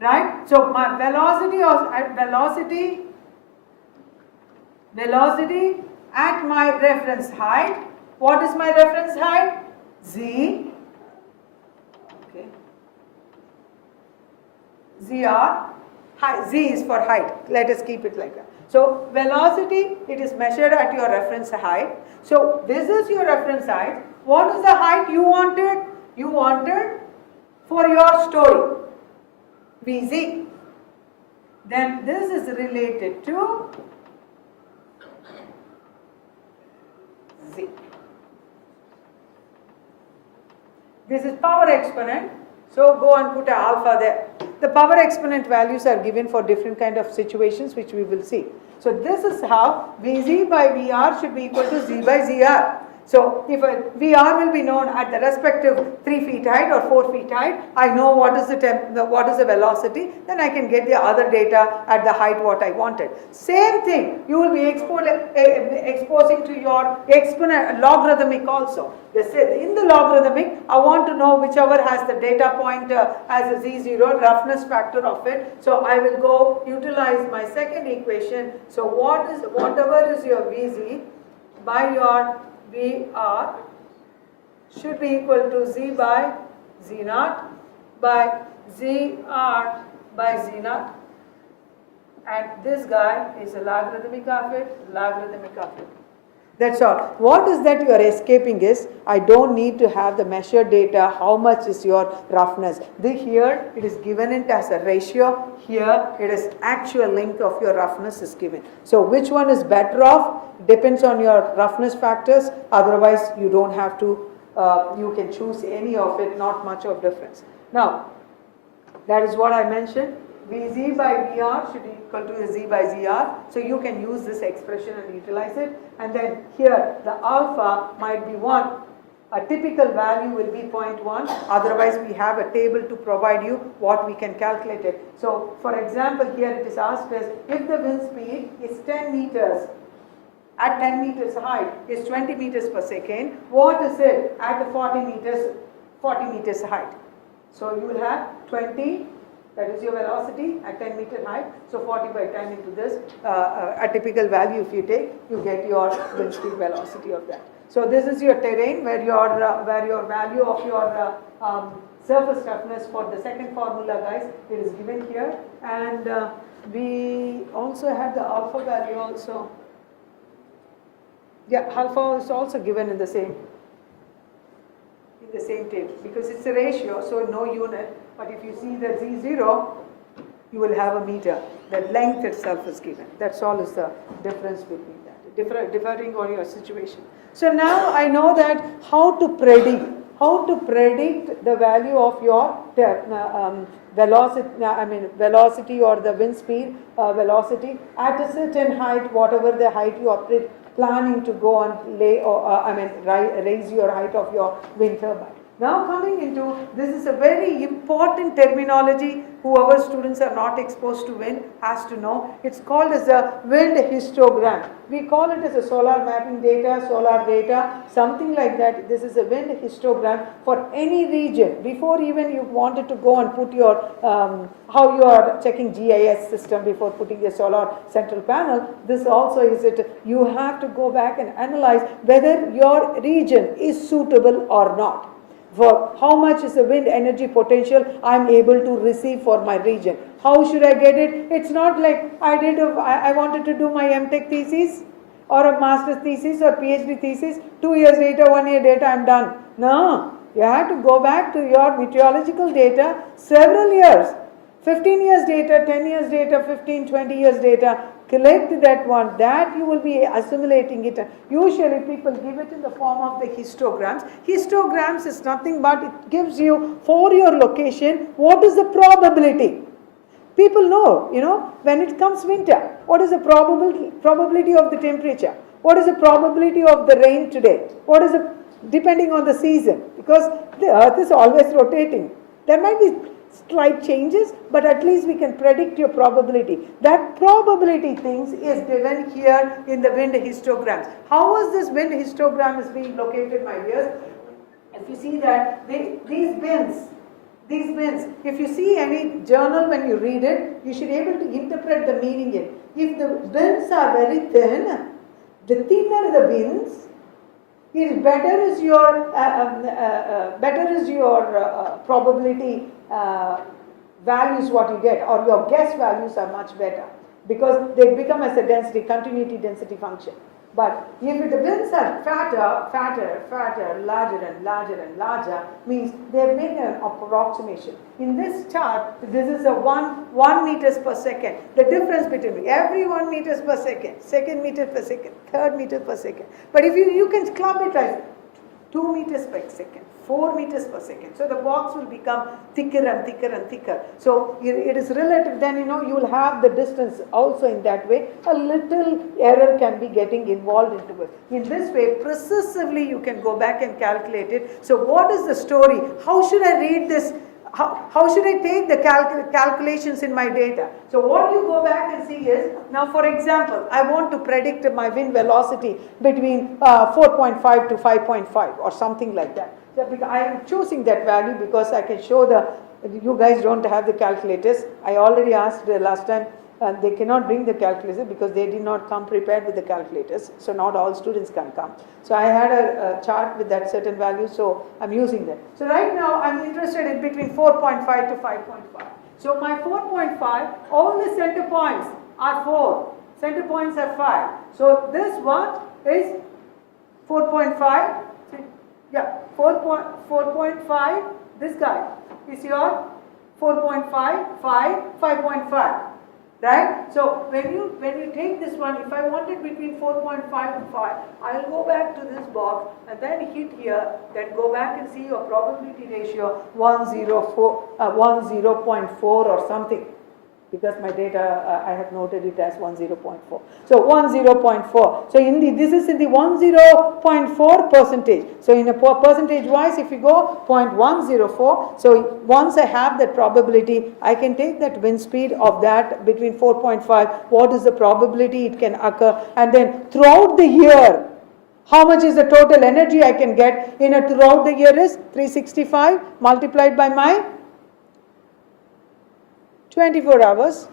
Right? So my velocity at my reference height. What is my reference height? Z. Okay. ZR. Z is for height. Let us keep it like that. So velocity, it is measured at your reference height. So this is your reference height. What is the height you wanted? You wanted for your story. Vz. Then this is related to Z. This is power exponent. So go and put a alpha there. The power exponent values are given for different kind of situations which we will see. So this is how Vz by Vr should be equal to Z by Zr. So if Vr will be known at the respective 3 feet height or 4 feet height, I know what is the velocity, then I can get the other data at the height what I wanted. Same thing, you will be exposing to your exponent logarithmic also. In the logarithmic, I want to know whichever has the data point as a z0, roughness factor of it. So I will go utilize my second equation. So whatever is your Vz by your Vr should be equal to Z by Z0 by Zr by Z0, and this guy is a logarithmic of it. That's all. What is that you are escaping is, I don't need to have the measured data, how much is your roughness. Here it is given it as a ratio, here it is actual length of your roughness is given. So which one is better off depends on your roughness factors, otherwise you don't have to, you can choose any of it, not much of difference. Now, that is what I mentioned. Vz by Vr should be equal to Z by Zr. So you can use this expression and utilize it. And then here the alpha might be 1. A typical value will be 0.1. Otherwise we have a table to provide you what we can calculate it. So for example, here it is asked us if the wind speed is 10 meters. At 10 meters height is 20 meters per second. What is it at 40 meters height? So you will have 20. That is your velocity at 10 meter height. So 40 by 10 into this, a typical value if you take, you get your wind speed velocity of that. So this is your terrain where your value of your surface roughness for the second formula, guys, it is given here. And we also have the alpha value also. Yeah, alpha is also given in the same table because it's a ratio, so no unit. But if you see the Z0, you will have a meter. The length itself is given. That's all is the difference between that, differing on your situation. So now I know that how to predict the value of your velocity or the wind speed velocity at a certain height, whatever the height you are planning to go and raise your height of your wind turbine. Now coming into, this is a very important terminology, whoever students are not exposed to wind has to know. It's called as a wind histogram. We call it as a solar mapping data, solar data, something like that. This is a wind histogram for any region. Before even you wanted to go and put your, how you are checking GIS system before putting a solar central panel, this also is it. You have to go back and analyze whether your region is suitable or not. For how much is the wind energy potential I am able to receive for my region. How should I get it? It's not like I wanted to do my MTech thesis or a master's thesis or PhD thesis, 2 years data, 1 year data, I'm done. No, you have to go back to your meteorological data several years. 15 years data, 10 years data, 15, 20 years data, collect that one, that you will be assimilating it. Usually people give it in the form of the histograms. Histograms is nothing but it gives you for your location what is the probability. People know, when it comes winter, what is the probability of the temperature? What is the probability of the rain today? What is the, depending on the season, because the earth is always rotating. There might be slight changes, but at least we can predict your probability. That probability things is given here in the wind histograms. How is this wind histogram is being located, my dears? If you see that these bins, if you see any journal when you read it, you should be able to interpret the meaning in. If the bins are very thin, the thinner the bins, better is your probability values what you get, or your guess values are much better, because they become as a density, continuity density function. But if the bins are fatter, larger and larger, means they have made an approximation. In this chart, this is a 1 meters per second. The difference between every 1 meters per second, second meter per second, third meter per second. But if you can club it as 2 meters per second, 4 meters per second. So the box will become thicker and thicker and thicker. So it is relative, then you will have the distance also in that way. A little error can be getting involved into it. In this way, precisely you can go back and calculate it. So what is the story? How should I read this? How should I take the calculations in my data? So what you go back and see is, now for example, I want to predict my wind velocity between 4.5 to 5.5 or something like that. I am choosing that value because I can show you guys don't have the calculators. I already asked last time, they cannot bring the calculators because they did not come prepared with the calculators. So not all students can come. So I had a chart with that certain value, so I'm using that. So right now I'm interested in between 4.5 to 5.5. So my 4.5, all the center points are 4. Center points are 5. So this one is 4.5. Yeah, 4.5, this guy is your 4.5, 5.5, right? So when you take this one, if I want it between 4.5 and 5, I'll go back to this box and then hit here, then go back and see your probability ratio 10.4 or something. Because my data, I have noted it as 10.4. So 10.4. So this is in the 10.4 percentage. So in a percentage wise, if you go 0.104, so once I have that probability, I can take that wind speed of that between 4.5, what is the probability it can occur, and then throughout the year, how much is the total energy I can get in a throughout the year is 365 multiplied by my 24 hours,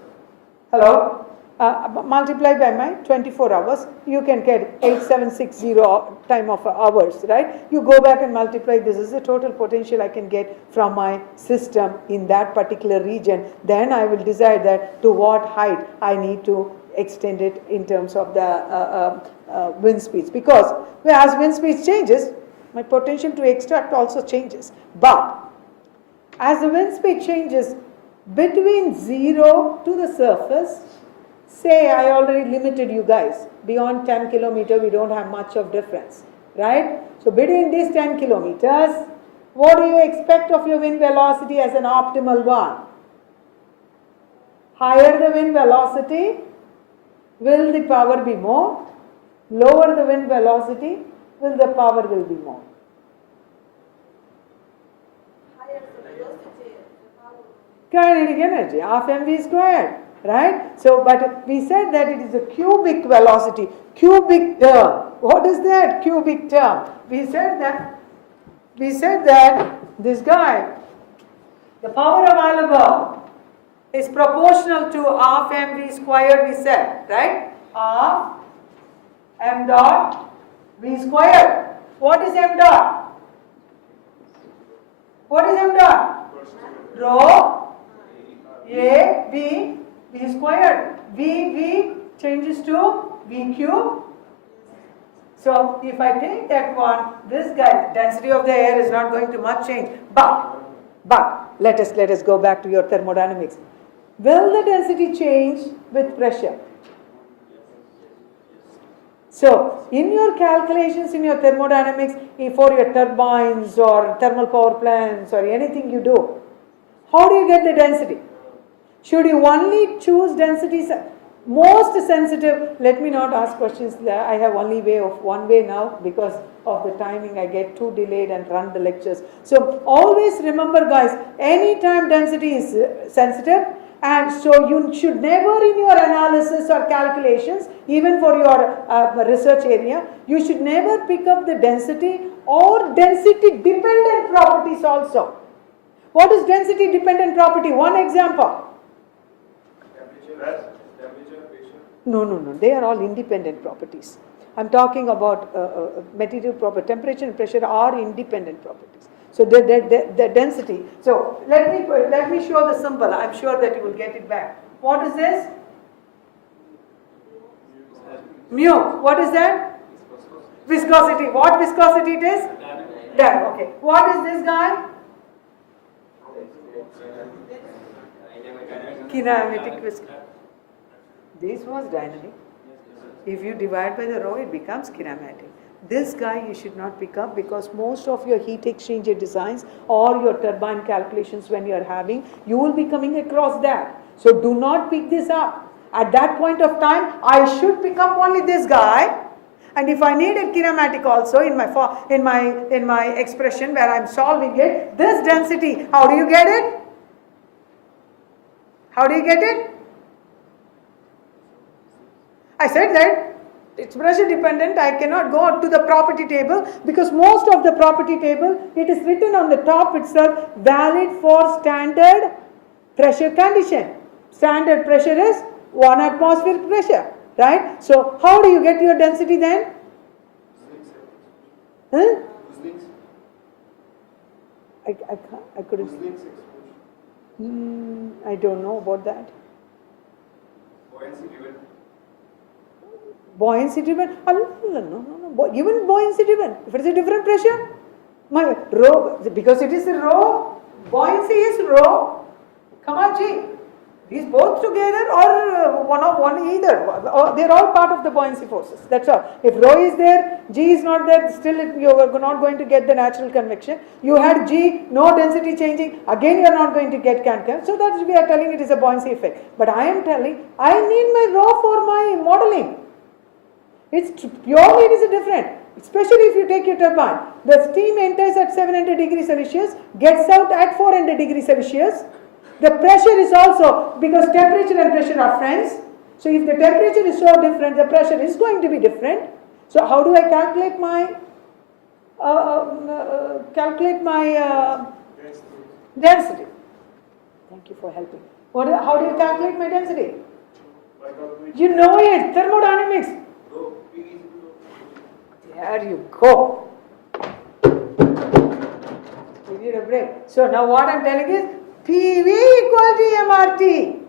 multiplied by my 24 hours, you can get 8760 time of hours, right? You go back and multiply, this is the total potential I can get from my system in that particular region. Then I will decide that to what height I need to extend it in terms of the wind speeds. Because as wind speeds changes, my potential to extract also changes. But as the wind speed changes, between 0 to the surface, say I already limited you guys, beyond 10 kilometers we don't have much of difference, right? So between these 10 kilometers, what do you expect of your wind velocity as an optimal one? Higher the wind velocity, will the power be more? Lower the wind velocity, will the power will be more? Kinetic energy, half mv squared, right? So, but we said that it is a cubic velocity, cubic term. What is that cubic term? We said that this guy, the power available is proportional to half mv squared, we said, right? Half m dot v squared. What is m dot? What is m dot? Rho A, V squared. V changes to V cube. So if I take that one, this guy, density of the air is not going to much change. But let us go back to your thermodynamics. Will the density change with pressure? So in your calculations in your thermodynamics, for your turbines or thermal power plants or anything you do, how do you get the density? Should you only choose density most sensitive? Let me not ask questions. I have only one way now because of the timing. I get too delayed and run the lectures. So always remember, guys, anytime density is sensitive, and so you should never in your analysis or calculations, even for your research area, you should never pick up the density or density dependent properties also. What is density dependent property? One example. No. They are all independent properties. I'm talking about material property. Temperature and pressure are independent properties. So the density. So let me show the symbol. I'm sure that you will get it back. What is this? Mu. What is that? Viscosity. What viscosity it is? That. Okay. What is this guy? Kinematic viscosity. This was dynamic. If you divide by the rho, it becomes kinematic. This guy you should not pick up because most of your heat exchanger designs or your turbine calculations when you are having, you will be coming across that. So do not pick this up. At that point of time, I should pick up only this guy. And if I needed kinematic also in my expression where I'm solving it, this density, how do you get it? How do you get it? I said that it's pressure dependent. I cannot go up to the property table because most of the property table, it is written on the top itself, valid for standard pressure condition. Standard pressure is 1 atmospheric pressure, right? So how do you get your density then? Huh? I couldn't. I don't know about that. Buoyancy driven? No. Even buoyancy driven. If it is a different pressure, my rho, because it is a rho, buoyancy is rho. Come on, G. These both together or one either. They are all part of the buoyancy forces. That's all. If rho is there, G is not there, still you are not going to get the natural convection. You had G, no density changing, again you are not going to get can. So that we are telling it is a buoyancy effect. But I am telling, I need my rho for my modeling. It's purely it is different, especially if you take your turbine. The steam enters at 700 degrees Celsius, gets out at 400 degrees Celsius. The pressure is also, because temperature and pressure are friends. So if the temperature is so different, the pressure is going to be different. So how do I calculate my density? Thank you for helping. How do you calculate my density? You know it, thermodynamics. There you go. We need a break. So now what I am telling is PV equal to MRT,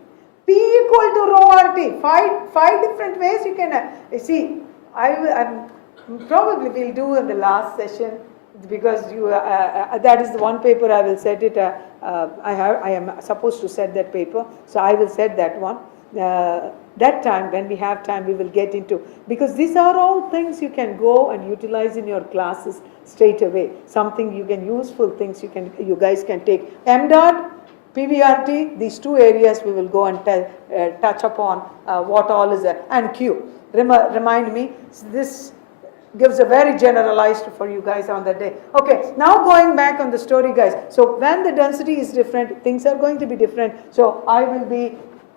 P equal to rho RT. Five different ways you can see. I'm probably will do in the last session because you that is the one paper I will set it. I am supposed to set that paper, so I will set that one. That time, when we have time, we will get into, because these are all things you can go and utilize in your classes straight away. Something you can, useful things you guys can take. MDOT, PVRT, these two areas we will go and touch upon what all is there. And Q. Remind me, this gives a very generalized for you guys on that day. Okay, now going back on the story, guys. So when the density is different, things are going to be different. So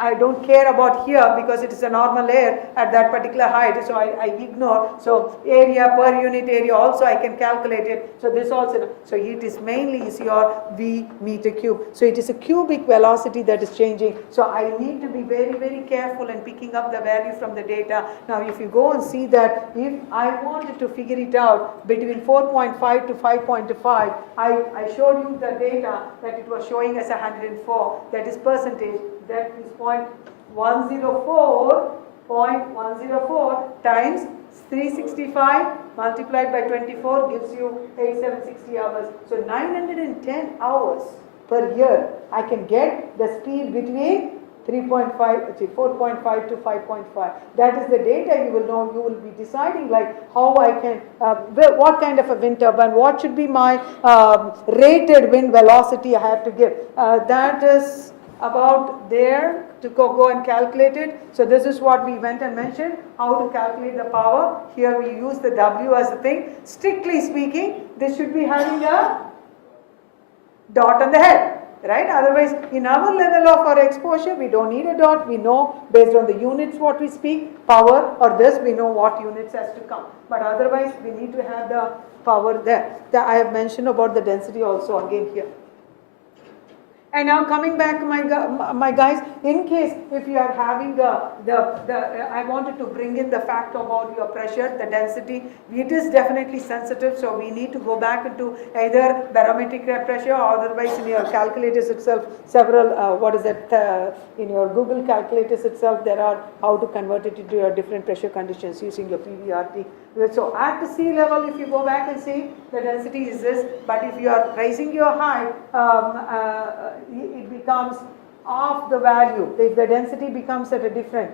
I don't care about here because it is a normal layer at that particular height, so I ignore. So area per unit area also I can calculate it. So this also, so it is mainly is your V meter cube. So it is a cubic velocity that is changing. So I need to be very, very careful in picking up the value from the data. Now if you go and see that, if I wanted to figure it out between 4.5 to 5.5, I showed you the data that it was showing as 104, that is percentage. That is 0.104 times 365 multiplied by 24 gives you 8760 hours. So 910 hours per year I can get the speed between 4.5 to 5.5. That is the data you will know. You will be deciding like how I can, what kind of a wind turbine, what should be my rated wind velocity I have to give. That is about there to go and calculate it. So this is what we went and mentioned, how to calculate the power. Here we use the W as a thing. Strictly speaking, this should be having a dot on the head, right? Otherwise, in our level of our exposure, we don't need a dot. We know based on the units what we speak, power or this, we know what units has to come. But otherwise, we need to have the power there. I have mentioned about the density also again here. And now coming back, my guys, in case if you are having I wanted to bring in the fact about your pressure, the density. It is definitely sensitive, so we need to go back into either barometric pressure or otherwise in your calculators itself. Several, in your Google calculators itself, there are how to convert it into your different pressure conditions using your PVRT. So at the sea level, if you go back and see, the density is this, but if you are raising your height, it becomes off the value. If the density becomes at a different,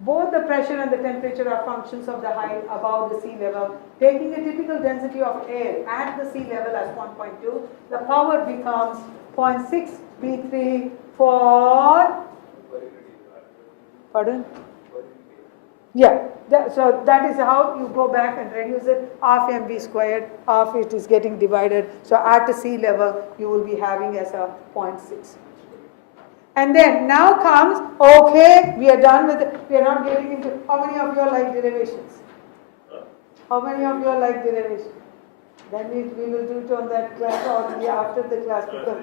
both the pressure and the temperature are functions of the height above the sea level. Taking a typical density of air at the sea level as 1.2, the power becomes 0.6 B3 for, pardon? Yeah, so that is how you go back and reduce it. Half mv squared, half it is getting divided. So at the sea level, you will be having as a 0.6. And then now comes, okay, we are done with it. We are not getting into, how many of you like derivations? How many of you like derivation? Then we will do it on that class or after the class because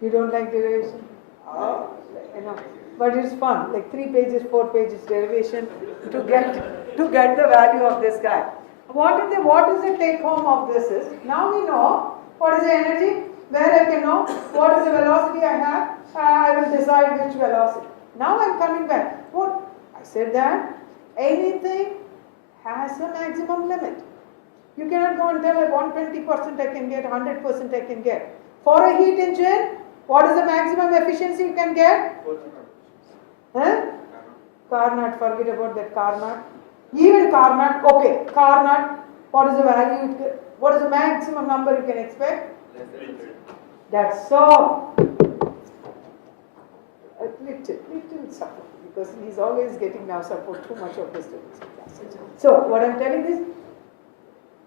you don't like derivation? Oh, but it's fun, like 3 pages, 4 pages derivation to get the value of this guy. What is the take home of this is, now we know what is the energy, where I can know, what is the velocity I have, I will decide which velocity. Now I'm coming back. What? I said that anything has a maximum limit. You cannot go and tell at 120% I can get, 100% I can get. For a heat engine, what is the maximum efficiency you can get? Huh? Carnot, forget about that Carnot. Even Carnot, okay, Carnot, what is the value? What is the maximum number you can expect? That's so. A little support, because he's always getting now support too much of disturbance. So, what I'm telling is,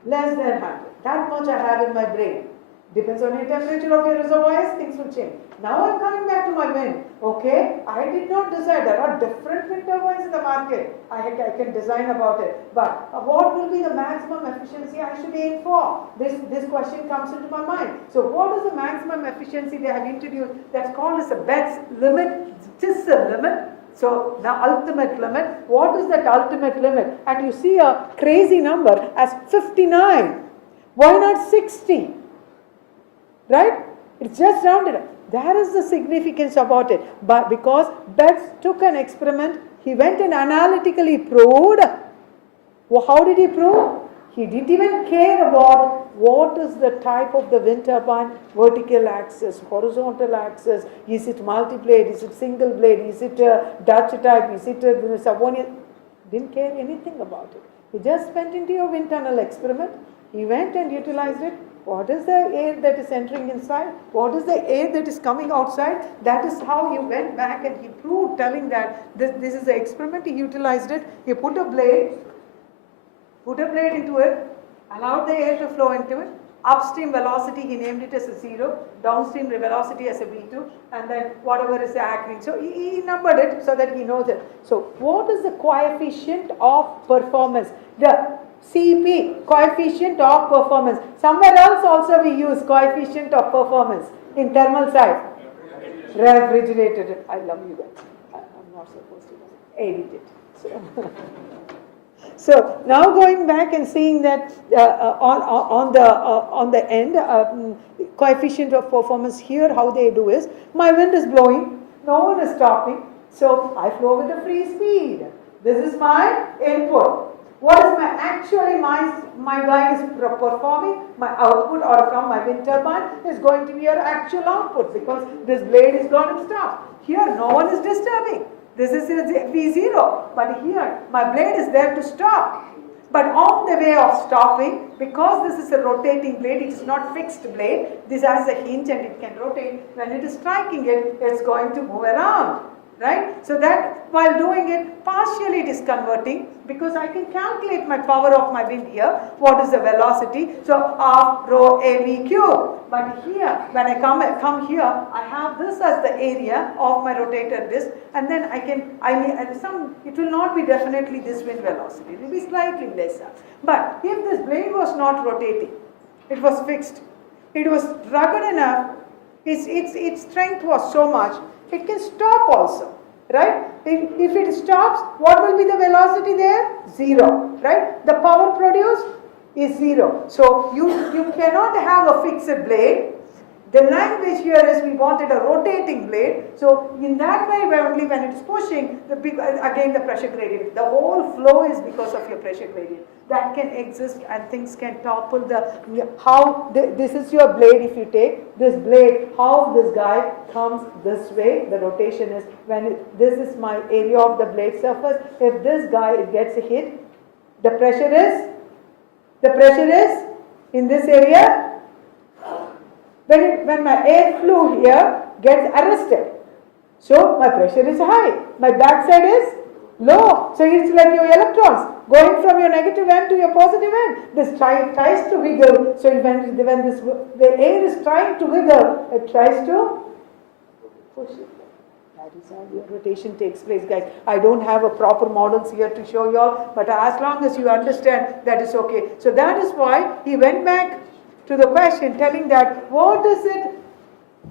less than 100. That much I have in my brain. Depends on the temperature of your reservoirs, things will change. Now I'm coming back to my wind. Okay, I did not decide. There are different wind turbines in the market. I can design about it. But what will be the maximum efficiency I should aim for? This question comes into my mind. So what is the maximum efficiency they have introduced? That's called as a Betz limit. Just a limit. So the ultimate limit. What is that ultimate limit? And you see a crazy number as 59. Why not 60? Right? It's just rounded up. That is the significance about it. But because Betz took an experiment, he went and analytically proved. Well, how did he prove? He didn't even care about what is the type of the wind turbine, vertical axis, horizontal axis, is it multi-blade, is it single blade, is it a Dutch type, is it a Savonian? Didn't care anything about it. He just went into your wind tunnel experiment. He went and utilized it. What is the air that is entering inside? What is the air that is coming outside? That is how he went back and he proved, telling that this is the experiment. He utilized it. He put a blade into it, allowed the air to flow into it. Upstream velocity, he named it as a 0. Downstream velocity as a V2. And then whatever is the anchoring. So he numbered it so that he knows it. So what is the coefficient of performance? The CP, coefficient of performance. Somewhere else also we use coefficient of performance in thermal side. Refrigerated. I love you guys. I'm not supposed to edit it. So now going back and seeing that on the end, coefficient of performance here, how they do is, my wind is blowing, no one is stopping, so I flow with a free speed. This is my input. What is my guy is performing, my output or from my wind turbine is going to be your actual output because this blade is going to stop. Here no one is disturbing. This is V0, but here my blade is there to stop. But on the way of stopping, because this is a rotating blade, it is not fixed blade, this has a hinge and it can rotate. When it is striking it, it's going to move around. Right? So that while doing it, partially it is converting, because I can calculate my power of my wind here. What is the velocity? So half rho AV cube. But here, when I come here, I have this as the area of my rotator disc, and then it will not be definitely this wind velocity. It will be slightly lesser. But if this blade was not rotating, it was fixed, it was rugged enough, its strength was so much, it can stop also, right? If it stops, what will be the velocity there? 0, right? The power produced is 0. So you cannot have a fixed blade. The language here is we wanted a rotating blade. So in that way, only when it is pushing, again the pressure gradient. The whole flow is because of your pressure gradient. That can exist and things can topple this is your blade. If you take this blade, how this guy comes this way, the rotation is this is my area of the blade surface. If this guy gets a hit, the pressure is in this area. When my air flow here gets arrested, so my pressure is high, my backside is low. So it's like your electrons going from your negative end to your positive end. This tries to wiggle. So when the air is trying to wiggle, it tries to push it. That is how your rotation takes place, guys. I don't have a proper models here to show you all, but as long as you understand, that is okay. So that is why he went back to the question telling that what is it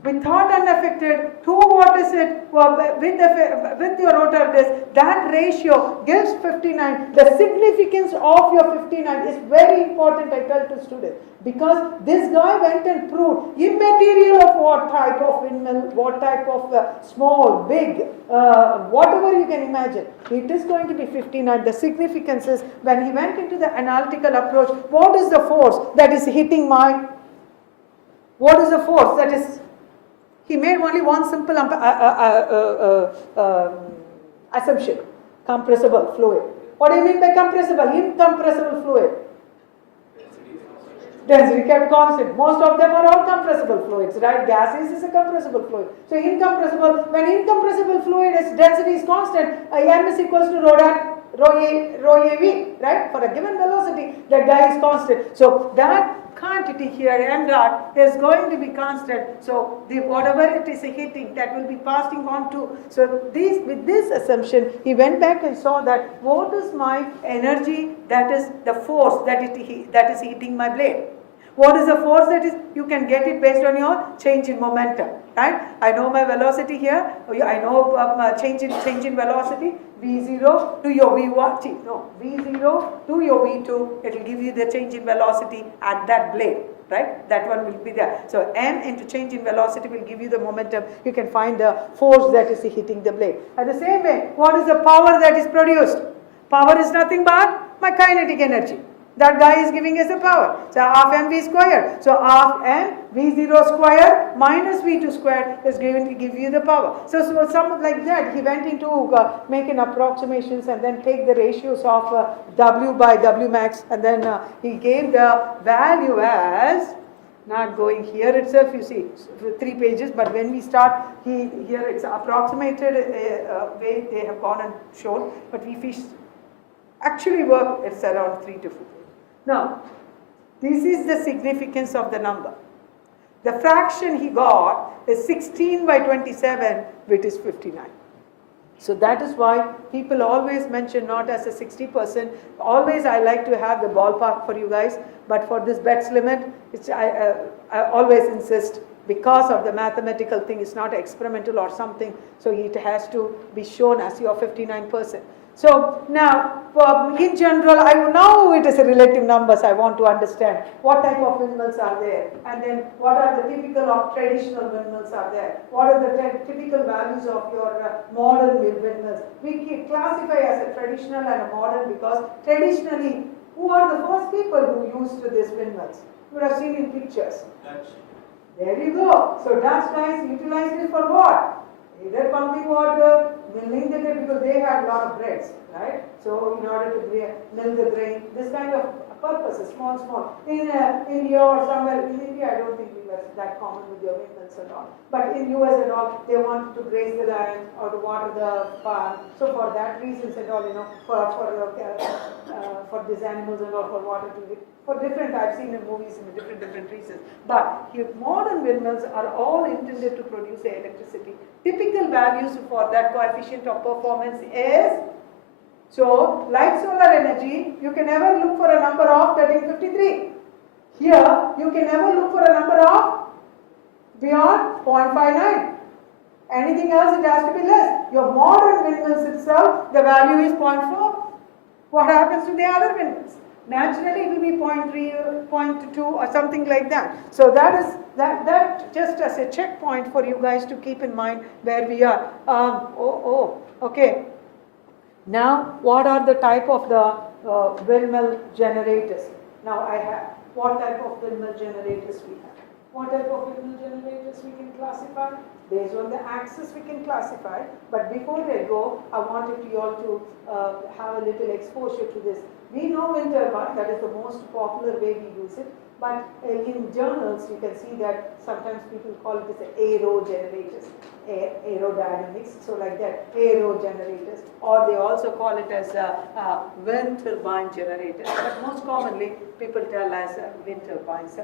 without unaffected to what is it with your rotor disc, that ratio gives 59. The significance of your 59 is very important, I tell to students, because this guy went and proved immaterial of what type of windmill, what type of small, big, whatever you can imagine, it is going to be 59. The significance is when he went into the analytical approach, what is the force that is hitting what is the force that is. He made only one simple assumption: compressible fluid. What do you mean by compressible? Incompressible fluid. Density kept constant. Most of them are all compressible fluids, right? Gases is a compressible fluid. So incompressible, when incompressible fluid is density is constant, m is equals to rho AV, right? For a given velocity, that guy is constant. So that quantity here, m dot, is going to be constant. So whatever it is hitting, that will be passing on to. So with this assumption, he went back and saw that what is my energy, that is the force that is hitting my blade. What is the force that is? You can get it based on your change in momentum, right? I know my velocity here. I know change in velocity. V0 to your V1, V0 to your V2, it will give you the change in velocity at that blade, right? That one will be there. So m into change in velocity will give you the momentum. You can find the force that is hitting the blade. At the same way, what is the power that is produced? Power is nothing but my kinetic energy. That guy is giving us the power. So half mv squared. So half m v0 squared minus v2 squared is going to give you the power. So something like that. He went into making approximations and then take the ratios of w by w max, and then he gave the value as, not going here itself, you see 3 pages, but when we start here it's approximated way they have gone and shown, but if we actually work, it's around 3 to 4. Now, this is the significance of the number. The fraction he got is 16 by 27, which is 59. So that is why people always mention not as a 60%. Always I like to have the ballpark for you guys, but for this bets limit, I always insist, because of the mathematical thing, it's not experimental or something, so it has to be shown as your 59%. So now, in general, now it is a relative numbers. I want to understand what type of windmills are there, and then what are the typical of traditional windmills are there. What are the typical values of your modern windmills? We classify as a traditional and a modern because traditionally, who are the first people who used these windmills? You would have seen in pictures. Dutch. There you go. So Dutch guys utilized it for what? Either pumping water, milling the grain, because they had a lot of breads, right? So in order to mill the grain, this kind of purposes, small. In India or somewhere, in India I don't think we were that common with your windmills and all. But in US and all, they want to graze the land or to water the farm. So for that reasons and all, for these animals and all, for water to for different, I've seen in movies in different reasons. But here, modern windmills are all intended to produce the electricity. Typical values for that coefficient of performance is, so like solar energy, you can never look for a number of 1353. Here, you can never look for a number of beyond 0.59. Anything else, it has to be less. Your modern windmills itself, the value is 0.4. What happens to the other windmills? Naturally, it will be 0.3, 0.2 or something like that. So that just as a checkpoint for you guys to keep in mind where we are. Okay. Now, what are the type of the windmill generators? Now I have, what type of windmill generators we have? What type of windmill generators we can classify? Based on the axis we can classify. But before I go, I wanted you all to have a little exposure to this. We know wind turbine, that is the most popular way we use it. But in journals, you can see that sometimes people call it as aero generators, aerodynamics, so like that, aero generators, or they also call it as wind turbine generators. But most commonly, people tell as wind turbines,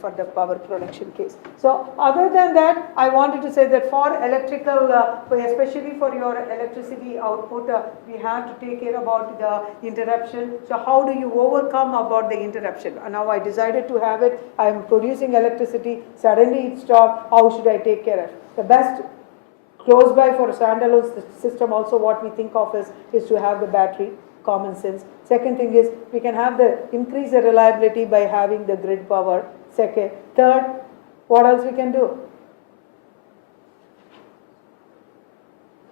for the power production case. So other than that, I wanted to say that for electrical, especially for your electricity output, we have to take care about the interruption. So how do you overcome about the interruption? And now I decided to have it. I am producing electricity. Suddenly it stopped. How should I take care of it? The best close by for a standalone system also what we think of is to have the battery, common sense. Second thing is we can have increase the reliability by having the grid power. Second. Third, what else we can do?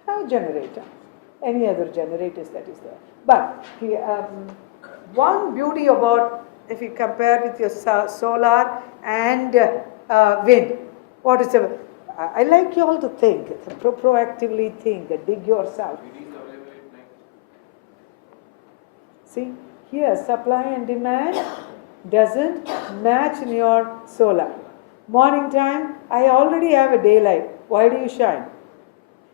Have a generator. Any other generators that is there. But one beauty about, if you compare with your solar and wind, what is the, I like you all to think, proactively think, dig yourself. See, here supply and demand doesn't match in your solar. Morning time, I already have a daylight. Why do you shine?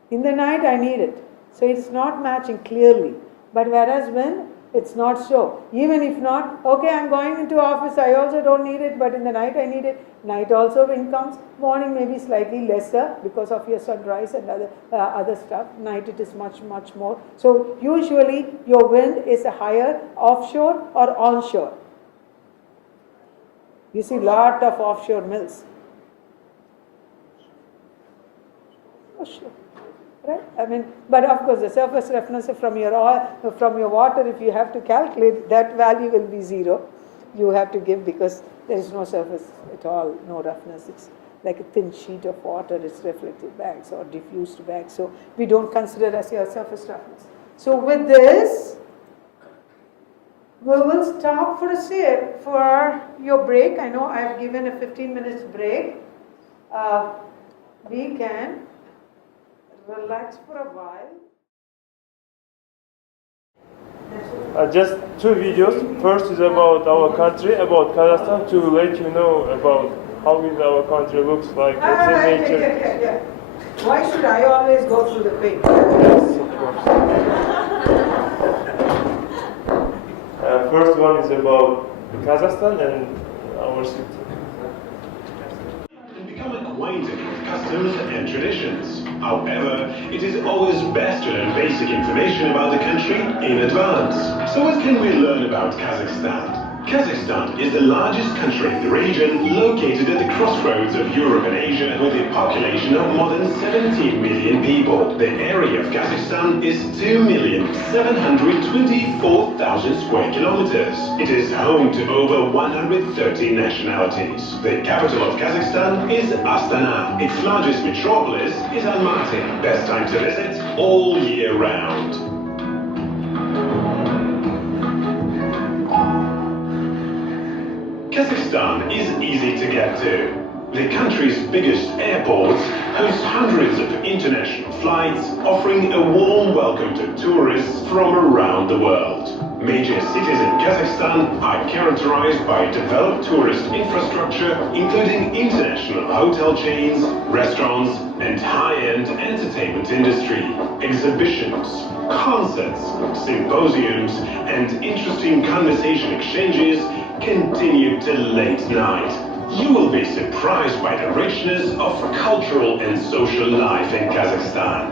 In the night, I need it. So it's not matching clearly. But whereas wind, it's not so. Even if not, okay, I'm going into office, I also don't need it, but in the night I need it. Night also wind comes. Morning may be slightly lesser because of your sunrise and other stuff. Night it is much more. So usually your wind is higher offshore or onshore. You see lot of offshore mills. Offshore. Right? I mean, but of course the surface roughness from your water, if you have to calculate, that value will be 0. You have to give because there is no surface at all, no roughness. It's like a thin sheet of water, it's reflected back or diffused back. So we don't consider as your surface roughness. So with this, we will stop for a sip for your break. I know I have given a 15 minutes break. We can relax for a while. Just 2 videos. First is about our country, about Kazakhstan, to let you know about how our country looks like. Nature. Yeah. Why should I always go through the pain? Yes, of course. First one is about Kazakhstan and our city. Become acquainted with customs and traditions. However, it is always best to learn basic information about the country in advance. So what can we learn about Kazakhstan? Kazakhstan is the largest country in the region, located at the crossroads of Europe and Asia, with a population of more than 17 million people. The area of Kazakhstan is 2,724,000 square kilometers. It is home to over 130 nationalities. The capital of Kazakhstan is Astana. Its largest metropolis is Almaty. Best time to visit all year round. Kazakhstan is easy to get to. The country's biggest airports host hundreds of international flights, offering a warm welcome to tourists from around the world. Major cities in Kazakhstan are characterized by developed tourist infrastructure, including international hotel chains, restaurants, and high-end entertainment industry. Exhibitions, concerts, symposiums, and interesting conversation exchanges continue till late night. You will be surprised by the richness of cultural and social life in Kazakhstan.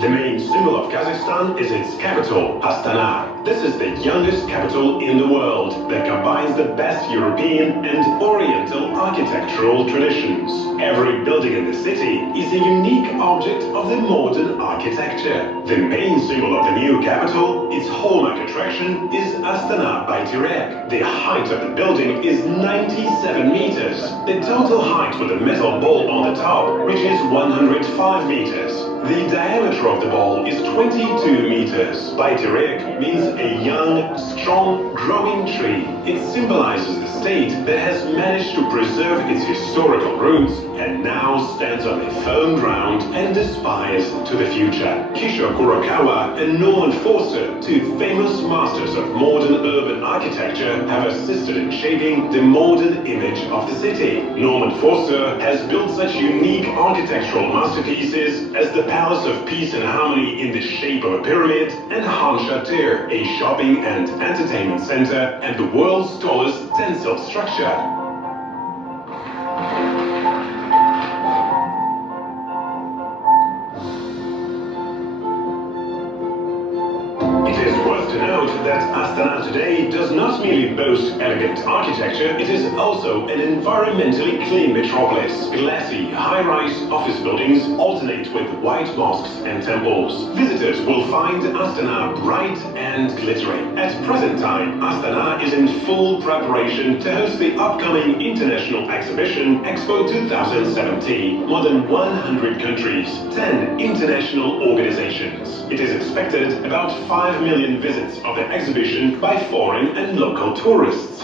The main symbol of Kazakhstan is its capital, Astana. This is the youngest capital in the world that combines the best European and Oriental architectural traditions. Every building in the city is a unique object of the modern architecture. The main symbol of the new capital, its hallmark attraction, is Astana by Terek. The height of the building is 97 meters. The total height with a metal ball on the top reaches 105 meters. The diameter of the ball is 22 meters. Bayterek means a young, strong, growing tree. It symbolizes the state that has managed to preserve its historical roots and now stands on a firm ground and aspires to the future. Kishore Kurokawa and Norman Foster, two famous masters of modern urban architecture, have assisted in shaping the modern image of the city. Norman Foster has built such unique architectural masterpieces as the Palace of Peace and Harmony in the shape of a pyramid, and Han Shatir, a shopping and entertainment center and the world's tallest tensile structure. It is worth to note that Astana today does not merely boast elegant architecture, it is also an environmentally clean metropolis. Glassy, high-rise office buildings alternate with white mosques and temples. Visitors will find Astana bright and glittering. At present time, Astana is in full preparation to host the upcoming international exhibition Expo 2017. More than 100 countries, 10 international organizations. It is expected about 5 million visits of the exhibition by foreign and local tourists.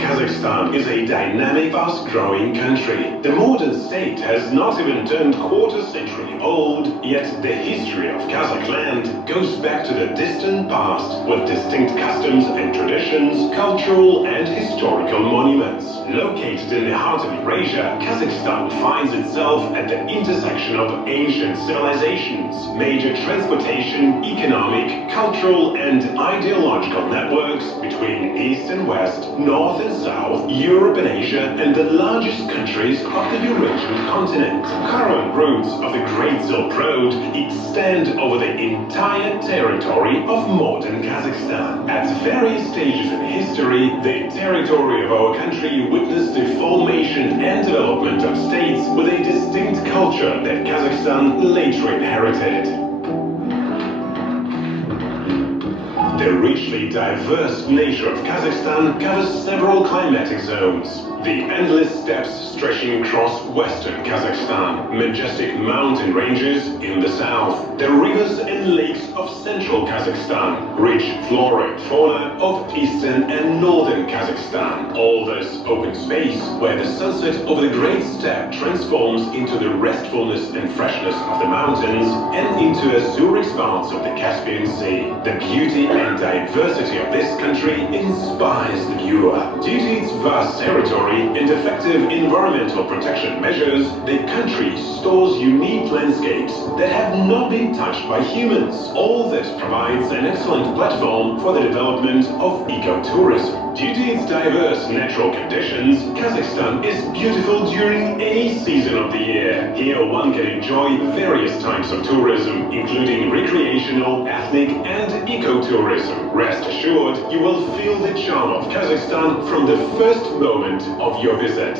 Kazakhstan is a dynamic, fast-growing country. The modern state has not even turned quarter-century old, yet the history of Kazakh land goes back to the distant past with distinct customs and traditions, cultural and historical monuments. Located in the heart of Eurasia, Kazakhstan finds itself at the intersection of ancient civilizations, major transportation, economic, cultural and ideological networks between East and West, North and South, Europe and Asia, and the largest countries of the Eurasian continent. Current routes of the Great Silk Road extend over the entire territory of modern Kazakhstan. At various stages in history, the territory of our country witnessed the formation and development of states with a distinct culture that Kazakhstan later inherited. The richly diverse nature of Kazakhstan covers several climatic zones. The endless steppes stretching across western Kazakhstan, majestic mountain ranges in the south, the rivers and lakes of central Kazakhstan, rich flora and fauna of eastern and northern Kazakhstan. All this open space where the sunset over the great steppe transforms into the restfulness and freshness of the mountains and into azure expanse of the Caspian Sea. The beauty and diversity of this country inspires the viewer. Due to its vast territory and effective environmental protection measures, the country stores unique landscapes that have not been touched by humans. All this provides an excellent platform for the development of ecotourism. Due to its diverse natural conditions, Kazakhstan is beautiful during any season of the year. Here one can enjoy various types of tourism, including recreational, ethnic, and ecotourism. Rest assured, you will feel the charm of Kazakhstan from the first moment of your visit.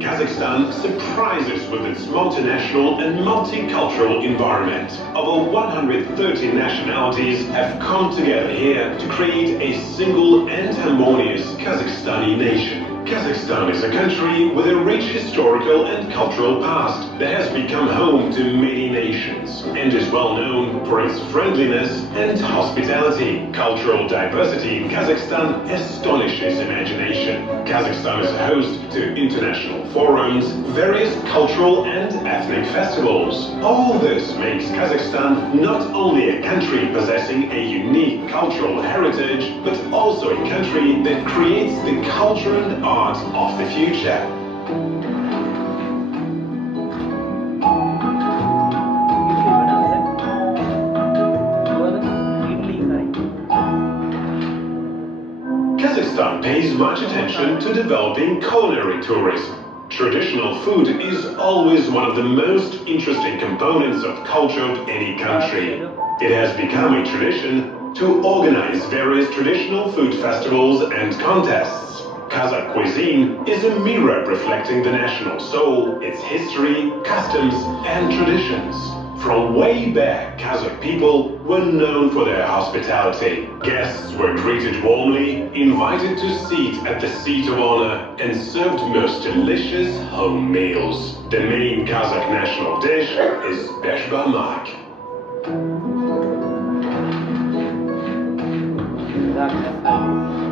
Kazakhstan surprises with its multinational and multicultural environment. Over 130 nationalities have come together here to create a single and harmonious Kazakhstani nation. Kazakhstan is a country with a rich historical and cultural past that has become home to many nations and is well known for its friendliness and hospitality. Cultural diversity in Kazakhstan astonishes imagination. Kazakhstan is a host to international forums, various cultural and ethnic festivals. All this makes Kazakhstan not only a country possessing a unique cultural heritage, but also a country that creates the culture and art of the future. Kazakhstan pays much attention to developing culinary tourism. Traditional food is always one of the most interesting components of culture of any country. It has become a tradition to organize various traditional food festivals and contests. Kazakh cuisine is a mirror reflecting the national soul, its history, customs, and traditions. From way back, Kazakh people were known for their hospitality. Guests were greeted warmly, invited to sit at the seat of honor, and served most delicious home meals. The main Kazakh national dish is beshbarmak.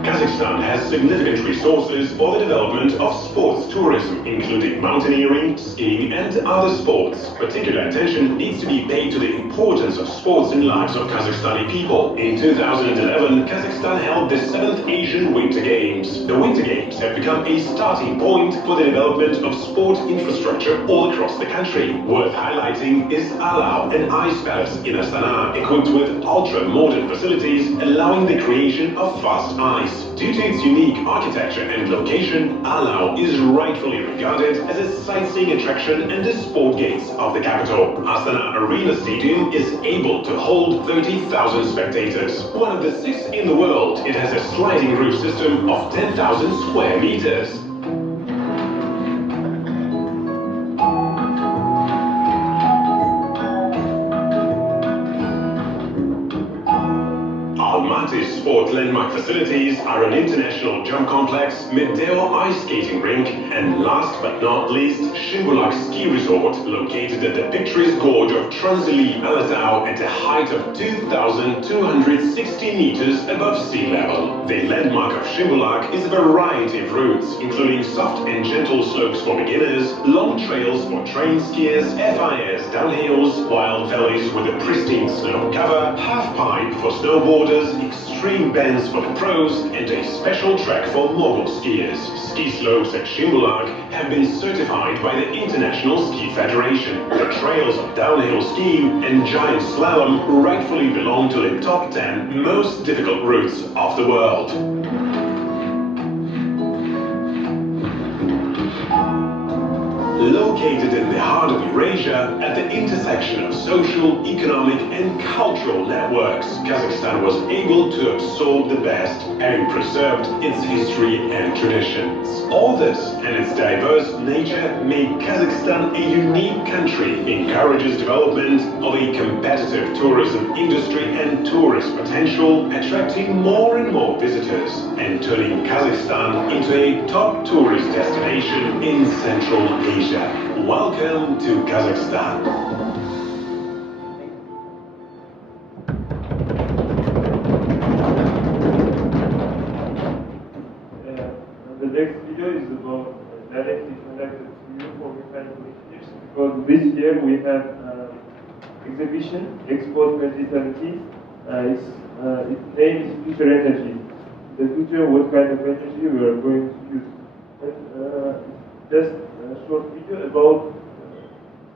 Kazakhstan has significant resources for the development of sports tourism, including mountaineering, skiing, and other sports. Particular attention needs to be paid to the importance of sports in lives of Kazakhstani people. In 2011, Kazakhstan held the 7th Asian Winter Games. The Winter Games have become a starting point for the development of sport infrastructure all across the country. Worth highlighting is Alao, an ice palace in Astana, equipped with ultra-modern facilities, allowing the creation of fast ice. Due to its unique architecture and location, Alao is rightfully regarded as a sightseeing attraction and the sport gates of the capital. Astana Arena Stadium is able to hold 30,000 spectators. One of the 6 in the world, it has a sliding roof system of 10,000 square meters. Almaty's sport landmark facilities are an international jump complex, Medeo ice skating rink, and last but not least, Shimbulak ski resort, located at the picturesque gorge of Transili Alatau at a height of 2,260 meters above sea level. The landmark of Shimbulak is a variety of routes, including soft and gentle slopes for beginners, long trails for trained skiers, FIS downhills, wild valleys with a pristine snow cover, half pipe for snowboarders, extreme bends for the pros, and a special track for mogul skiers. Ski slopes at Shimbulak have been certified by the International Ski Federation. The trails of downhill skiing and giant slalom rightfully belong to the top 10 most difficult routes of the world. Located in the heart of Eurasia, at the intersection of social, economic, and cultural networks, Kazakhstan was able to absorb the best, having preserved its history and traditions. All this and its diverse nature make Kazakhstan a unique country, encourages development of a competitive tourism industry and tourist potential, attracting more and more visitors, and turning Kazakhstan into a top tourist destination in Central Asia. Welcome to Kazakhstan. The next video is about directly connected to you for mechanical engineers, because this year we have exhibition, Export 2020. Its name is Future Energy. The future, what kind of energy we are going to use. And just a short video about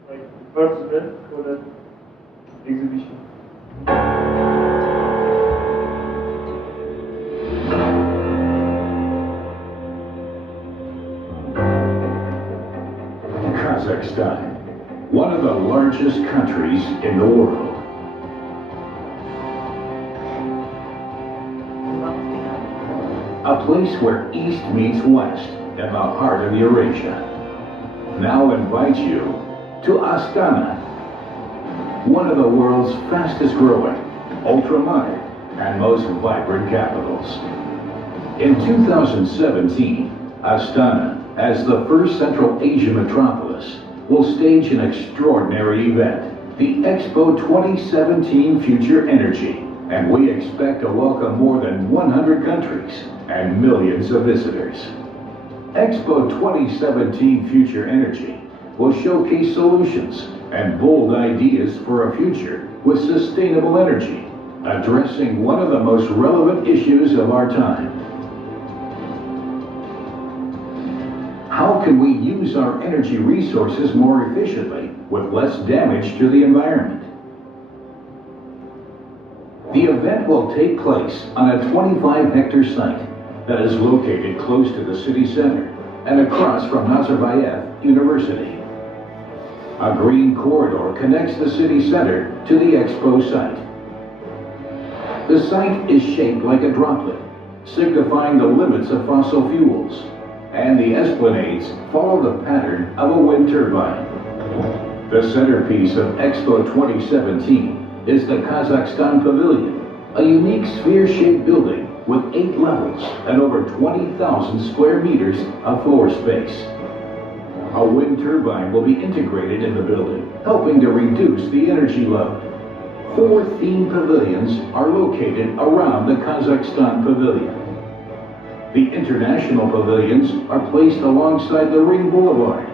like the first event for that exhibition. Kazakhstan, one of the largest countries in the world. A place where East meets West in the heart of Eurasia. now invites you to Astana, one of the world's fastest growing, ultra-modern, and most vibrant capitals. In 2017, Astana, as the first Central Asian metropolis, will stage an extraordinary event, the Expo 2017 Future Energy, and we expect to welcome more than 100 countries and millions of visitors. Expo 2017 Future Energy will showcase solutions and bold ideas for a future with sustainable energy, addressing one of the most relevant issues of our time. How can we use our energy resources more efficiently with less damage to the environment? The event will take place on a 25-hectare site that is located close to the city center and across from Nazarbayev University. A green corridor connects the city center to the expo site. The site is shaped like a droplet, signifying the limits of fossil fuels, and the esplanades follow the pattern of a wind turbine. The centerpiece of Expo 2017 is the Kazakhstan Pavilion, a unique sphere-shaped building with 8 levels and over 20,000 square meters of floor space. A wind turbine will be integrated in the building, helping to reduce the energy load. 4 themed pavilions are located around the Kazakhstan Pavilion. The international pavilions are placed alongside the Ring Boulevard.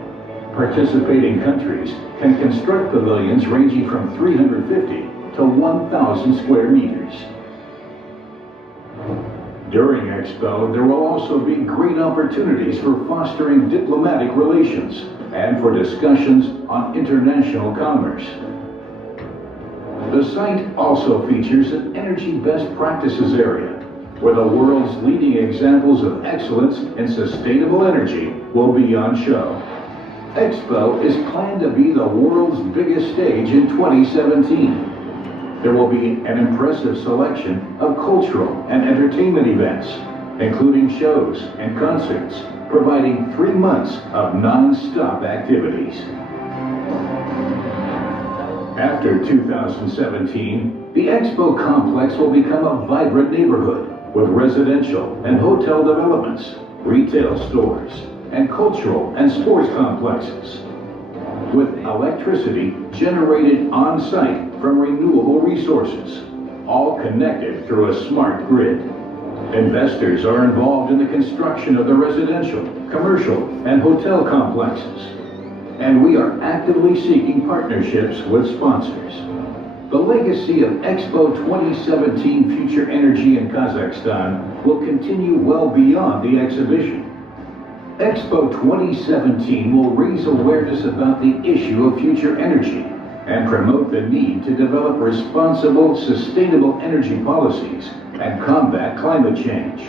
Participating countries can construct pavilions ranging from 350 to 1,000 square meters. During Expo, there will also be great opportunities for fostering diplomatic relations and for discussions on international commerce. The site also features an energy best practices area, where the world's leading examples of excellence in sustainable energy will be on show. Expo is planned to be the world's biggest stage in 2017. There will be an impressive selection of cultural and entertainment events, including shows and concerts, providing 3 months of non-stop activities. After 2017, the Expo complex will become a vibrant neighborhood with residential and hotel developments, retail stores, and cultural and sports complexes, with electricity generated on-site from renewable resources, all connected through a smart grid. Investors are involved in the construction of the residential, commercial, and hotel complexes, and we are actively seeking partnerships with sponsors. The legacy of Expo 2017 Future Energy in Kazakhstan will continue well beyond the exhibition. Expo 2017 will raise awareness about the issue of future energy and promote the need to develop responsible, sustainable energy policies and combat climate change.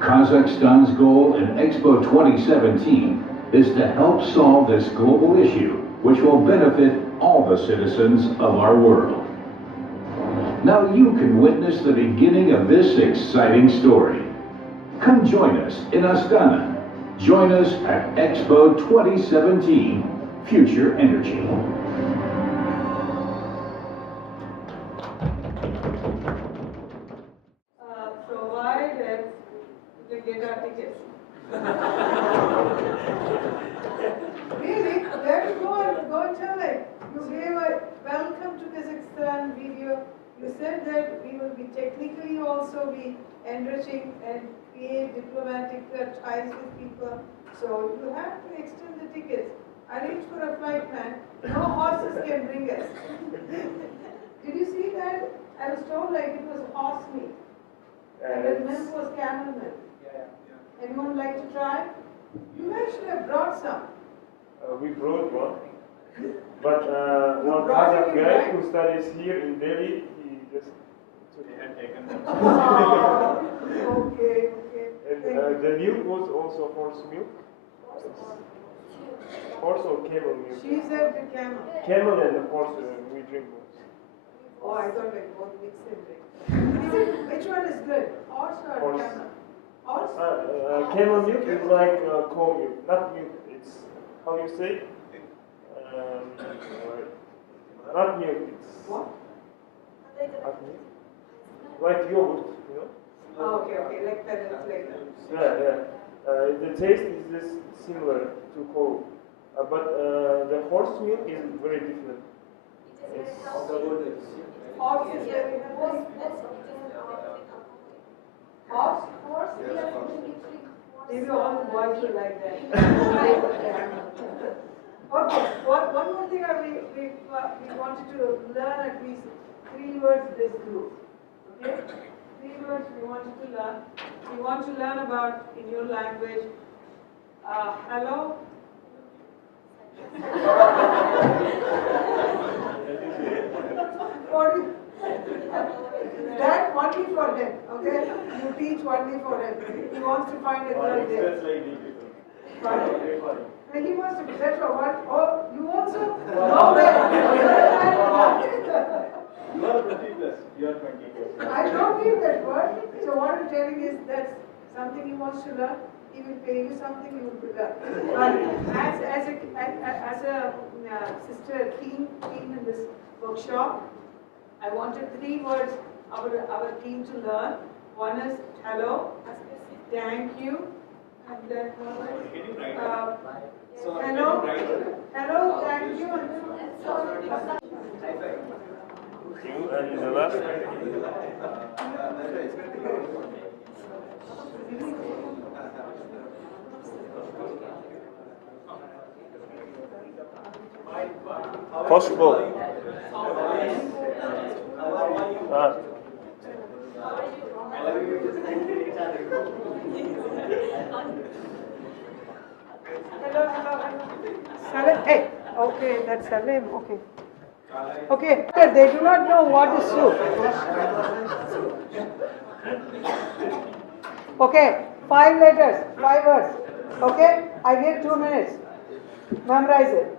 Kazakhstan's goal in Expo 2017 is to help solve this global issue, which will benefit all the citizens of our world. Now you can witness the beginning of this exciting story. Come join us in Astana. Join us at Expo 2017 Future Energy. Provided we get our tickets. Really? Where to go and tell it? You gave a welcome to Kazakhstan video. You said that we will be technically also be enriching and create diplomatic ties with people. So you have to extend the tickets. Arrange for a flight, man. No horses can bring us. Did you see that? I was told like it was horse meat. And the milk was camel milk. Anyone like to try? You guys should have brought some. We brought one. But one Kazakh guy who studies here in Delhi, he just had taken them. Okay. And the milk was also horse milk. Horse or camel milk? She said the camel. Camel and the horse, we drink both. Oh, I thought like both mixed and drink. Which one is good? Horse or Horse. camel? Camel milk is like cow milk, not milk. It's how you say? Not milk. It's What? not milk. Like yogurt, you know? Oh, okay, like pellets, like that. Yeah. The taste is just similar to cow, but the horse milk is very different. It's Horse is very healthy. Horse? Yes. Maybe all the boys will like that. Okay, one more thing we wanted to learn at least 3 words this group. Okay? 3 words we wanted to learn. We want to learn about, in your language, hello. That only for him, okay? You teach only for him. He wants to find a girl there. And he wants to be better or what? Oh, you also? No way. You are 20 plus. You are 20 plus. I don't need that word. So what I'm telling is that's something he wants to learn. He will pay you something, you will learn. But as a sister keen in this workshop, I wanted 3 words our team to learn. One is hello, thank you, and then hello, thank you, and then you and the last. Possible. hello. Salim, hey, okay, that's Salim, okay. Okay, they do not know what is soup. Okay, 5 letters, 5 words. Okay, I give 2 minutes. Memorize it.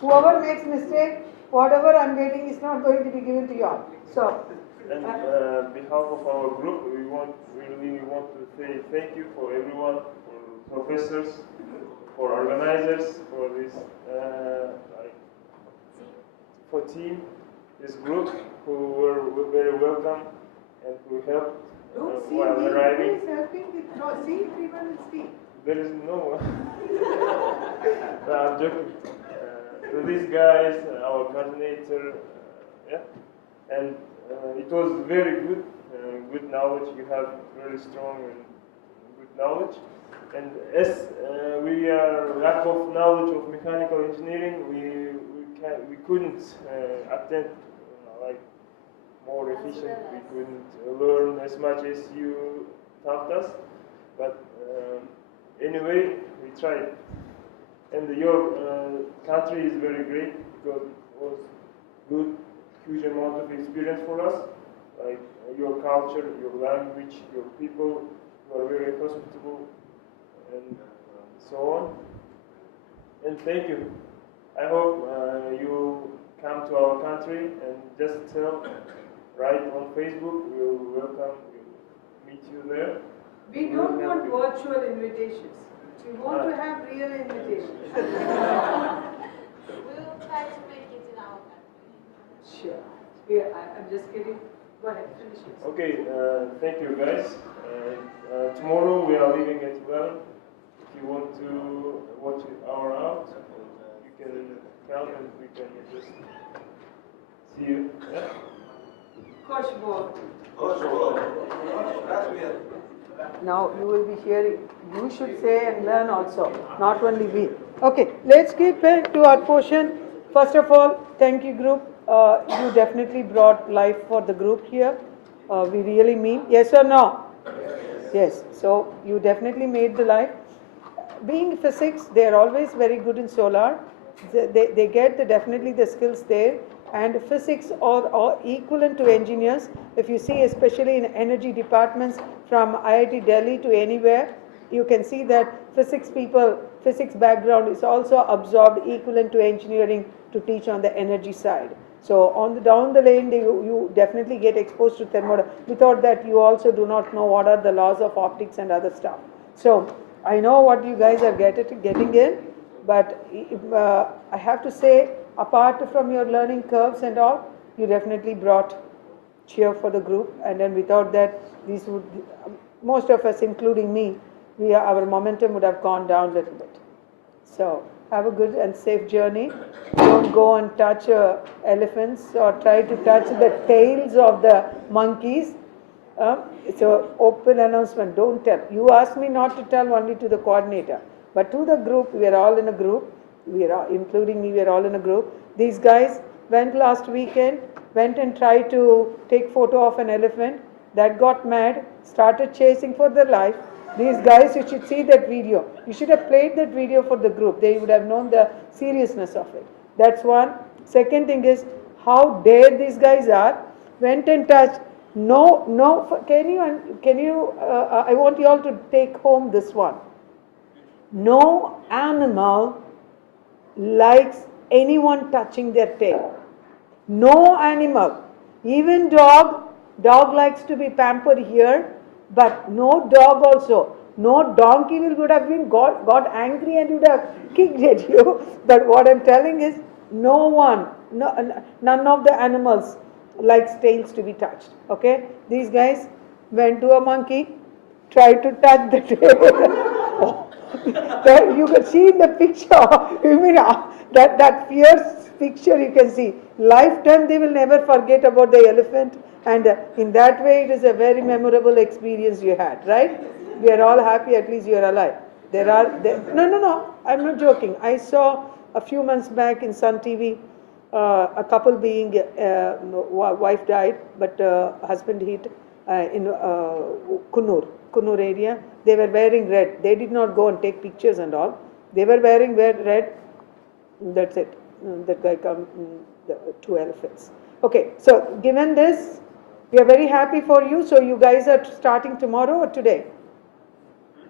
Whoever makes mistake, whatever I'm getting is not going to be given to you all. So, And on behalf of our group, we really want to say thank you for everyone, for professors, for organizers, for this, for team, this group who were very welcome and who helped don't see while me, arriving. please helping with, no, see everyone will speak. There is no one. No, I'm joking. To these guys, our coordinator, and it was very good, good knowledge. You have very strong and good knowledge. And as we are lack of knowledge of mechanical engineering, we couldn't attend like more efficient. We couldn't learn as much as you taught us. But anyway, we tried. And your country is very great because it was good, huge amount of experience for us. Like your culture, your language, your people, you are very hospitable, and so on. And thank you. I hope you come to our country and just write on Facebook. We'll welcome you, meet you there. We don't want virtual invitations. We want to have real invitations. We will try to make it in our country. Sure. Yeah, I'm just kidding. Go ahead, finish it. Okay, thank you guys. Tomorrow we are leaving at 12. If you want to watch our out, you can come and we can just see you. Yeah? Koshbo. Now you will be hearing. You should say and learn also, not only we. Okay, let's get back to our portion. First of all, thank you group. You definitely brought life for the group here. We really mean. Yes or no? Yes. So you definitely made the life. Being physics, they are always very good in solar. They get definitely the skills there. And physics are equivalent to engineers. If you see, especially in energy departments from IIT Delhi to anywhere, you can see that physics people, physics background is also absorbed equivalent to engineering to teach on the energy side. So on the down the lane, you definitely get exposed to thermodynamics. Without that, you also do not know what are the laws of optics and other stuff. So I know what you guys are getting in, but I have to say, apart from your learning curves and all, you definitely brought cheer for the group, and then without that, these would, most of us, including me, our momentum would have gone down a little bit. So have a good and safe journey. Don't go and touch elephants or try to touch the tails of the monkeys. It's an open announcement. Don't tell. You asked me not to tell only to the coordinator, but to the group. We are all in a group. Including me. We are all in a group. These guys went last weekend. Went and tried to take photo of an elephant. That got mad. Started chasing for their life. These guys, you should see that video. You should have played that video for the group. They would have known the seriousness of it. That's one. Second thing is, how dare these guys are. Went and touched. No, can you, I want you all to take home this one. No animal likes anyone touching their tail. No animal. Even dog likes to be pampered here. But no dog also, no donkey would have been got angry and would have kicked at you. But what I'm telling is, none of the animals likes tails to be touched. Okay, these guys went to a monkey, tried to touch the tail. You can see in the picture. You mean that fierce picture you can see. Lifetime they will never forget about the elephant. And in that way, it is a very memorable experience you had, right? We are all happy, at least you are alive. No, I'm not joking. I saw a few months back in Sun TV, a couple being, wife died, but husband hit in Kunnur area. They were wearing red. They did not go and take pictures and all. They were wearing red. That's it. That guy come, the two elephants. Okay, so given this, we are very happy for you. So you guys are starting tomorrow or today?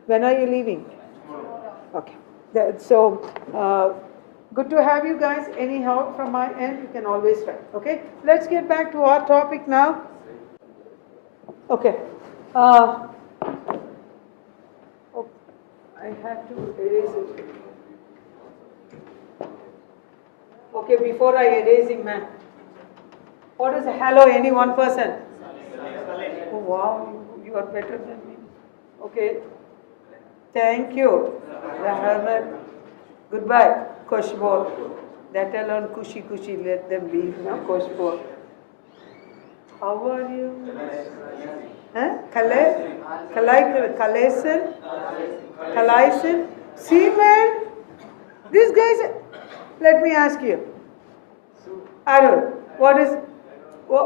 When are you leaving? Okay. So good to have you guys. Any help from my end, you can always try. Okay. Let's get back to our topic now. Okay. Oh, I have to erase it. Okay, before I erasing, ma'am. What is hello? Any one person? Oh wow, you are better than me. Okay. Thank you. Goodbye, Koshbol. That alone, kushi, let them leave, no? Koshbol. How are you? Huh? Kalaisan? See, man? These guys, let me ask you. Arun, what is he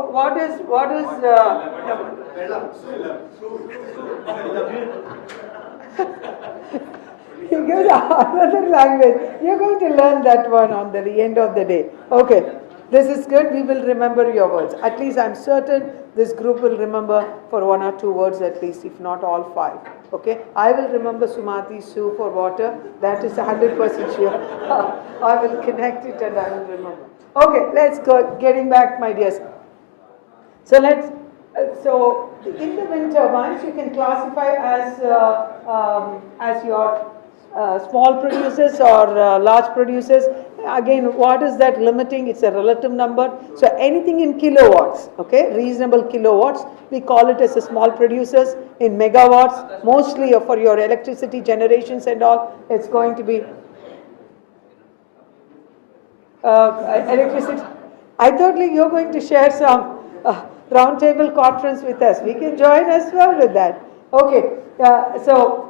gives another language. You're going to learn that one on the end of the day. Okay, this is good. We will remember your words. At least I'm certain this group will remember for 1 or 2 words at least, if not all 5. Okay, I will remember Sumathy Su for water. That is 100% sure. I will connect it and I will remember. Okay, let's go. Getting back, my dears. So so in the wind turbines, you can classify as your small producers or large producers. Again, what is that limiting? It's a relative number. So anything in kilowatts, okay, reasonable kilowatts, we call it as a small producers. In megawatts, mostly for your electricity generations and all, it's going to be electricity. I thought you're going to share some roundtable conference with us. We can join as well with that. Okay, so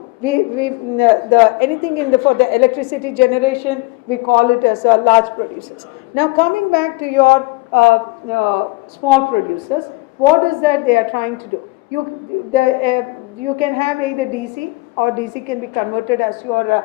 anything for the electricity generation, we call it as large producers. Now coming back to your small producers, what is that they are trying to do? You can have either DC or DC can be converted as your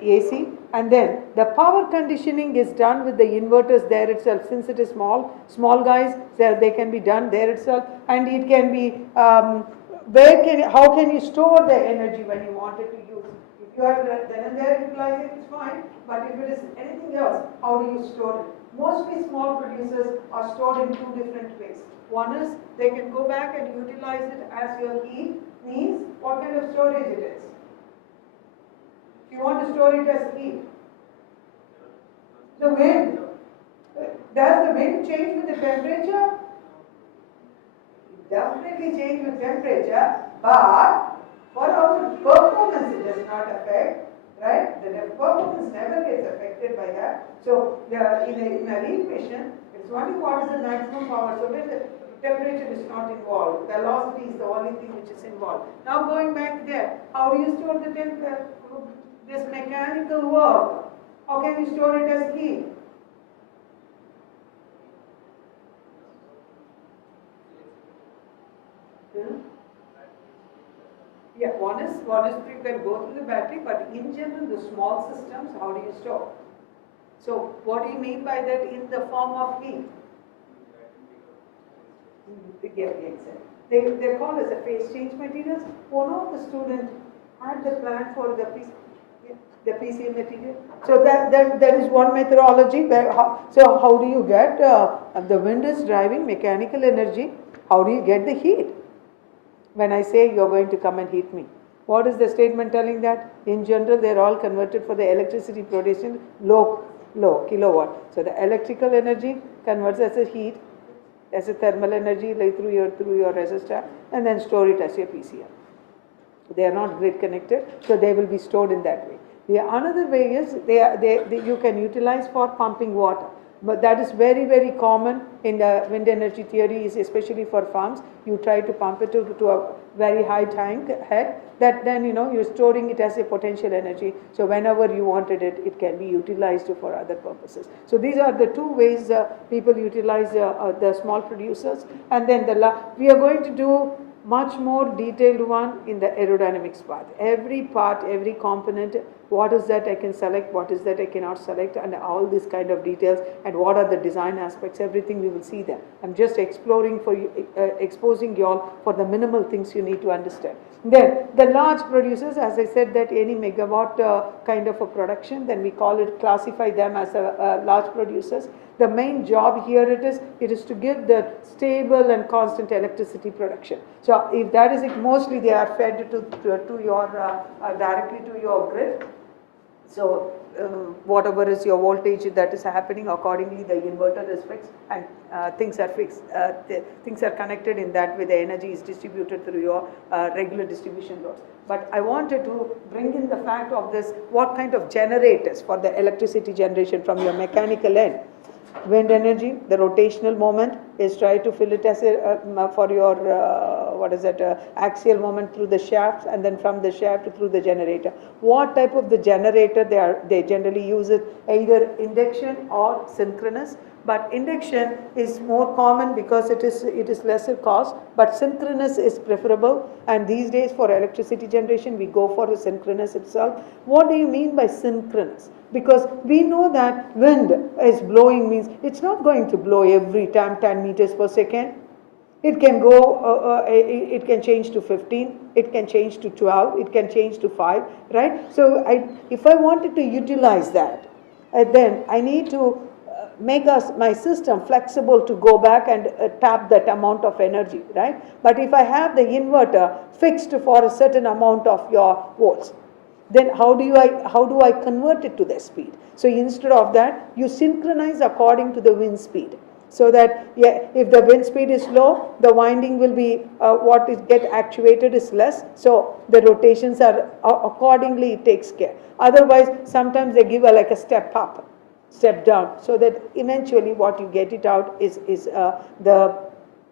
AC, and then the power conditioning is done with the inverters there itself. Since it is small guys, they can be done there itself, and it can be how can you store the energy when you want it to use? If you are then and there utilizing, it's fine, but if it is anything else, how do you store it? Mostly small producers are stored in two different ways. One is they can go back and utilize it as your heat needs. What kind of storage it is? If you want to store it as heat, the wind. Does the wind change with the temperature? It definitely change with temperature, but for our performance it does not affect, right? The performance never gets affected by that. So in a lead mission, it's only what is the maximum power. So when the temperature is not involved, velocity is the only thing which is involved. Now going back there, how do you store the this mechanical work? How can you store it as heat? Yeah, one is you can go through the battery, but in general, the small systems, how do you store? So, what do you mean by that in the form of heat? Yeah, exactly. They're called as a phase change materials. One of the students had the plan for the PCM material. So that is one methodology. So how do you get the wind is driving mechanical energy? How do you get the heat? When I say you're going to come and heat me, what is the statement telling that? In general, they're all converted for the electricity production low kilowatt. So the electrical energy converts as a heat, as a thermal energy like through your resistor, and then store it as your PCM. They are not grid connected, so they will be stored in that way. The another way is you can utilize for pumping water. But that is very, very common in the wind energy theory, is especially for farms. You try to pump it to a very high tank head, that then you're storing it as a potential energy. So whenever you wanted it, it can be utilized for other purposes. So these are the two ways people utilize the small producers. And then we are going to do much more detailed one in the aerodynamics part. Every part, every component, what is that I can select, what is that I cannot select, and all these kind of details, and what are the design aspects, everything we will see there. I'm just exploring for you, exposing you all for the minimal things you need to understand. Then the large producers, as I said, that any megawatt kind of a production, then we classify them as large producers. The main job here it is to give the stable and constant electricity production. So if that is it, mostly they are fed to your directly to your grid. So whatever is your voltage that is happening, accordingly the inverter is fixed, and things are fixed. Things are connected in that way. The energy is distributed through your regular distribution loads. But I wanted to bring in the fact of this, what kind of generators for the electricity generation from your mechanical end. Wind energy, the rotational moment is try to fill it as for your axial moment through the shafts, and then from the shaft through the generator. What type of the generator they generally use it, either induction or synchronous. But induction is more common because it is lesser cost, but synchronous is preferable. And these days for electricity generation, we go for the synchronous itself. What do you mean by synchronous? Because we know that wind is blowing means it's not going to blow every time 10 meters per second. It can go, it can change to 15, it can change to 12, it can change to 5, right? So if I wanted to utilize that, then I need to make my system flexible to go back and tap that amount of energy, right? But if I have the inverter fixed for a certain amount of your volts, then how do I convert it to the speed? So instead of that, you synchronize according to the wind speed. So that if the wind speed is low, the winding will be what is get actuated is less. So the rotations are accordingly it takes care. Otherwise, sometimes they give like a step up, step down, so that eventually what you get it out is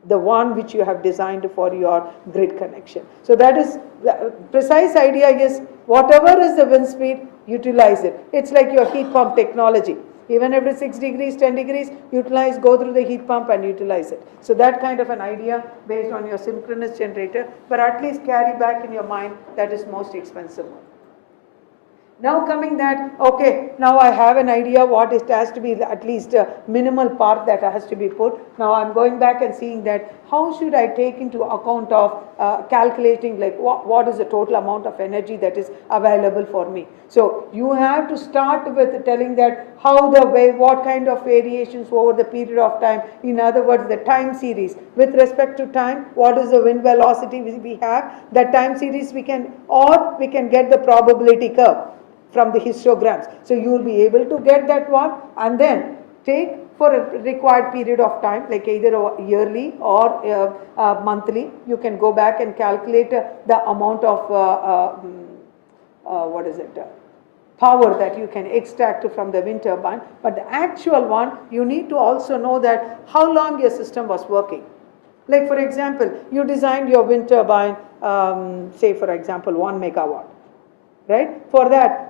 the one which you have designed for your grid connection. So that is the precise idea is whatever is the wind speed, utilize it. It's like your heat pump technology. Even every 6 degrees, 10 degrees, utilize, go through the heat pump and utilize it. So that kind of an idea based on your synchronous generator, but at least carry back in your mind that is most expensive one. Now coming that, okay, now I have an idea what it has to be, at least a minimal part that has to be put. Now I'm going back and seeing that how should I take into account of calculating like what is the total amount of energy that is available for me. So you have to start with telling that what kind of variations over the period of time. In other words, the time series with respect to time, what is the wind velocity we have, that time series we can get the probability curve from the histograms. So you will be able to get that one, and then take for a required period of time, like either yearly or monthly, you can go back and calculate the amount of power that you can extract from the wind turbine. But the actual one, you need to also know that how long your system was working. Like for example, you designed your wind turbine, say for example 1 megawatt. Right? For that,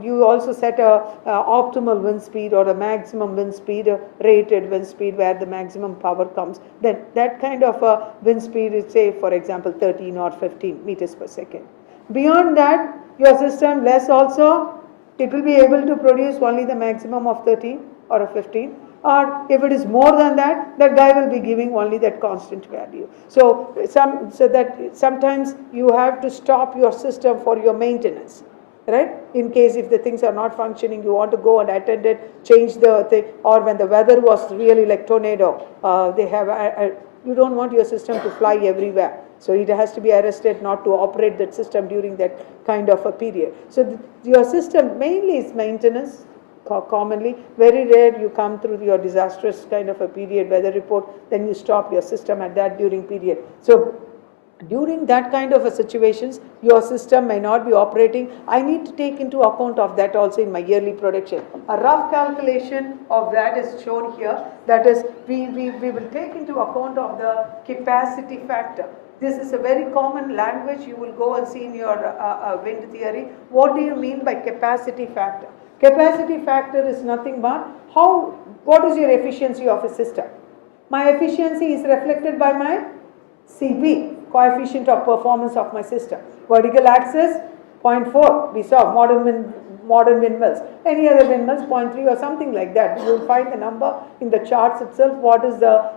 you also set a optimal wind speed or a maximum wind speed, a rated wind speed where the maximum power comes. Then that kind of a wind speed is, say, for example, 13 or 15 meters per second. Beyond that, your system less also, it will be able to produce only the maximum of 13 or a 15. Or if it is more than that, that guy will be giving only that constant value. So that sometimes you have to stop your system for your maintenance, right? In case if the things are not functioning, you want to go and attend it, change the thing, or when the weather was really like tornado, you don't want your system to fly everywhere. So it has to be arrested not to operate that system during that kind of a period. So your system mainly is maintenance. Commonly, very rare you come through your disastrous kind of a period weather report, then you stop your system at that during period. So during that kind of a situations, your system may not be operating. I need to take into account of that also in my yearly production. A rough calculation of that is shown here. That is, we will take into account of the capacity factor. This is a very common language you will go and see in your wind theory. What do you mean by capacity factor? Capacity factor is nothing but what is your efficiency of a system? My efficiency is reflected by my CP, coefficient of performance of my system. Vertical axis, 0.4, we saw modern windmills. Any other windmills, 0.3 or something like that. You will find the number in the charts itself, what is the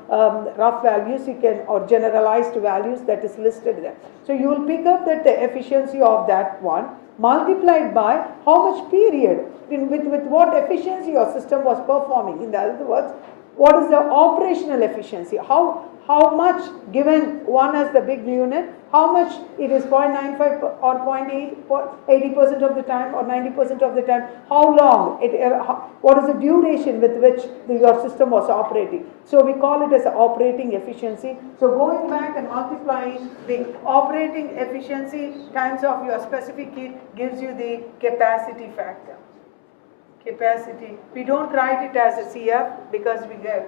rough values or generalized values that is listed there. So you will pick up that the efficiency of that one multiplied by how much period, with what efficiency your system was performing. In other words, what is the operational efficiency? How much, given one as the big unit, how much it is 0.95 or 0.8, 80% of the time or 90% of the time, how long, what is the duration with which your system was operating. So we call it as operating efficiency. So going back and multiplying the operating efficiency times of your specific heat gives you the capacity factor. Capacity, we don't write it as a CF because we get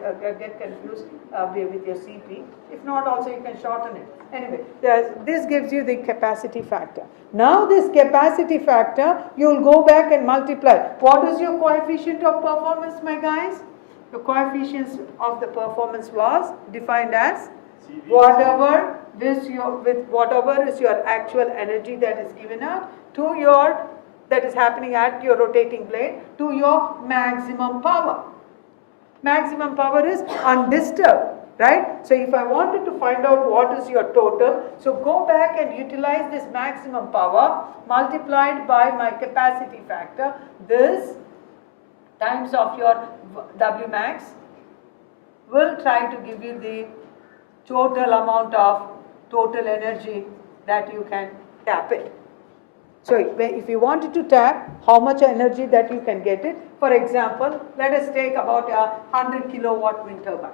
confused with your CP. If not, also you can shorten it. Anyway, this gives you the capacity factor. Now this capacity factor, you will go back and multiply. What is your coefficient of performance, my guys? The coefficient of the performance was defined as whatever is your actual energy that is given out to your that is happening at your rotating blade to your maximum power. Maximum power is undisturbed, right? So if I wanted to find out what is your total, so go back and utilize this maximum power multiplied by my capacity factor, this times of your W max will try to give you the total amount of total energy that you can tap it. So if you wanted to tap, how much energy that you can get it. For example, let us take about a 100 kilowatt wind turbine.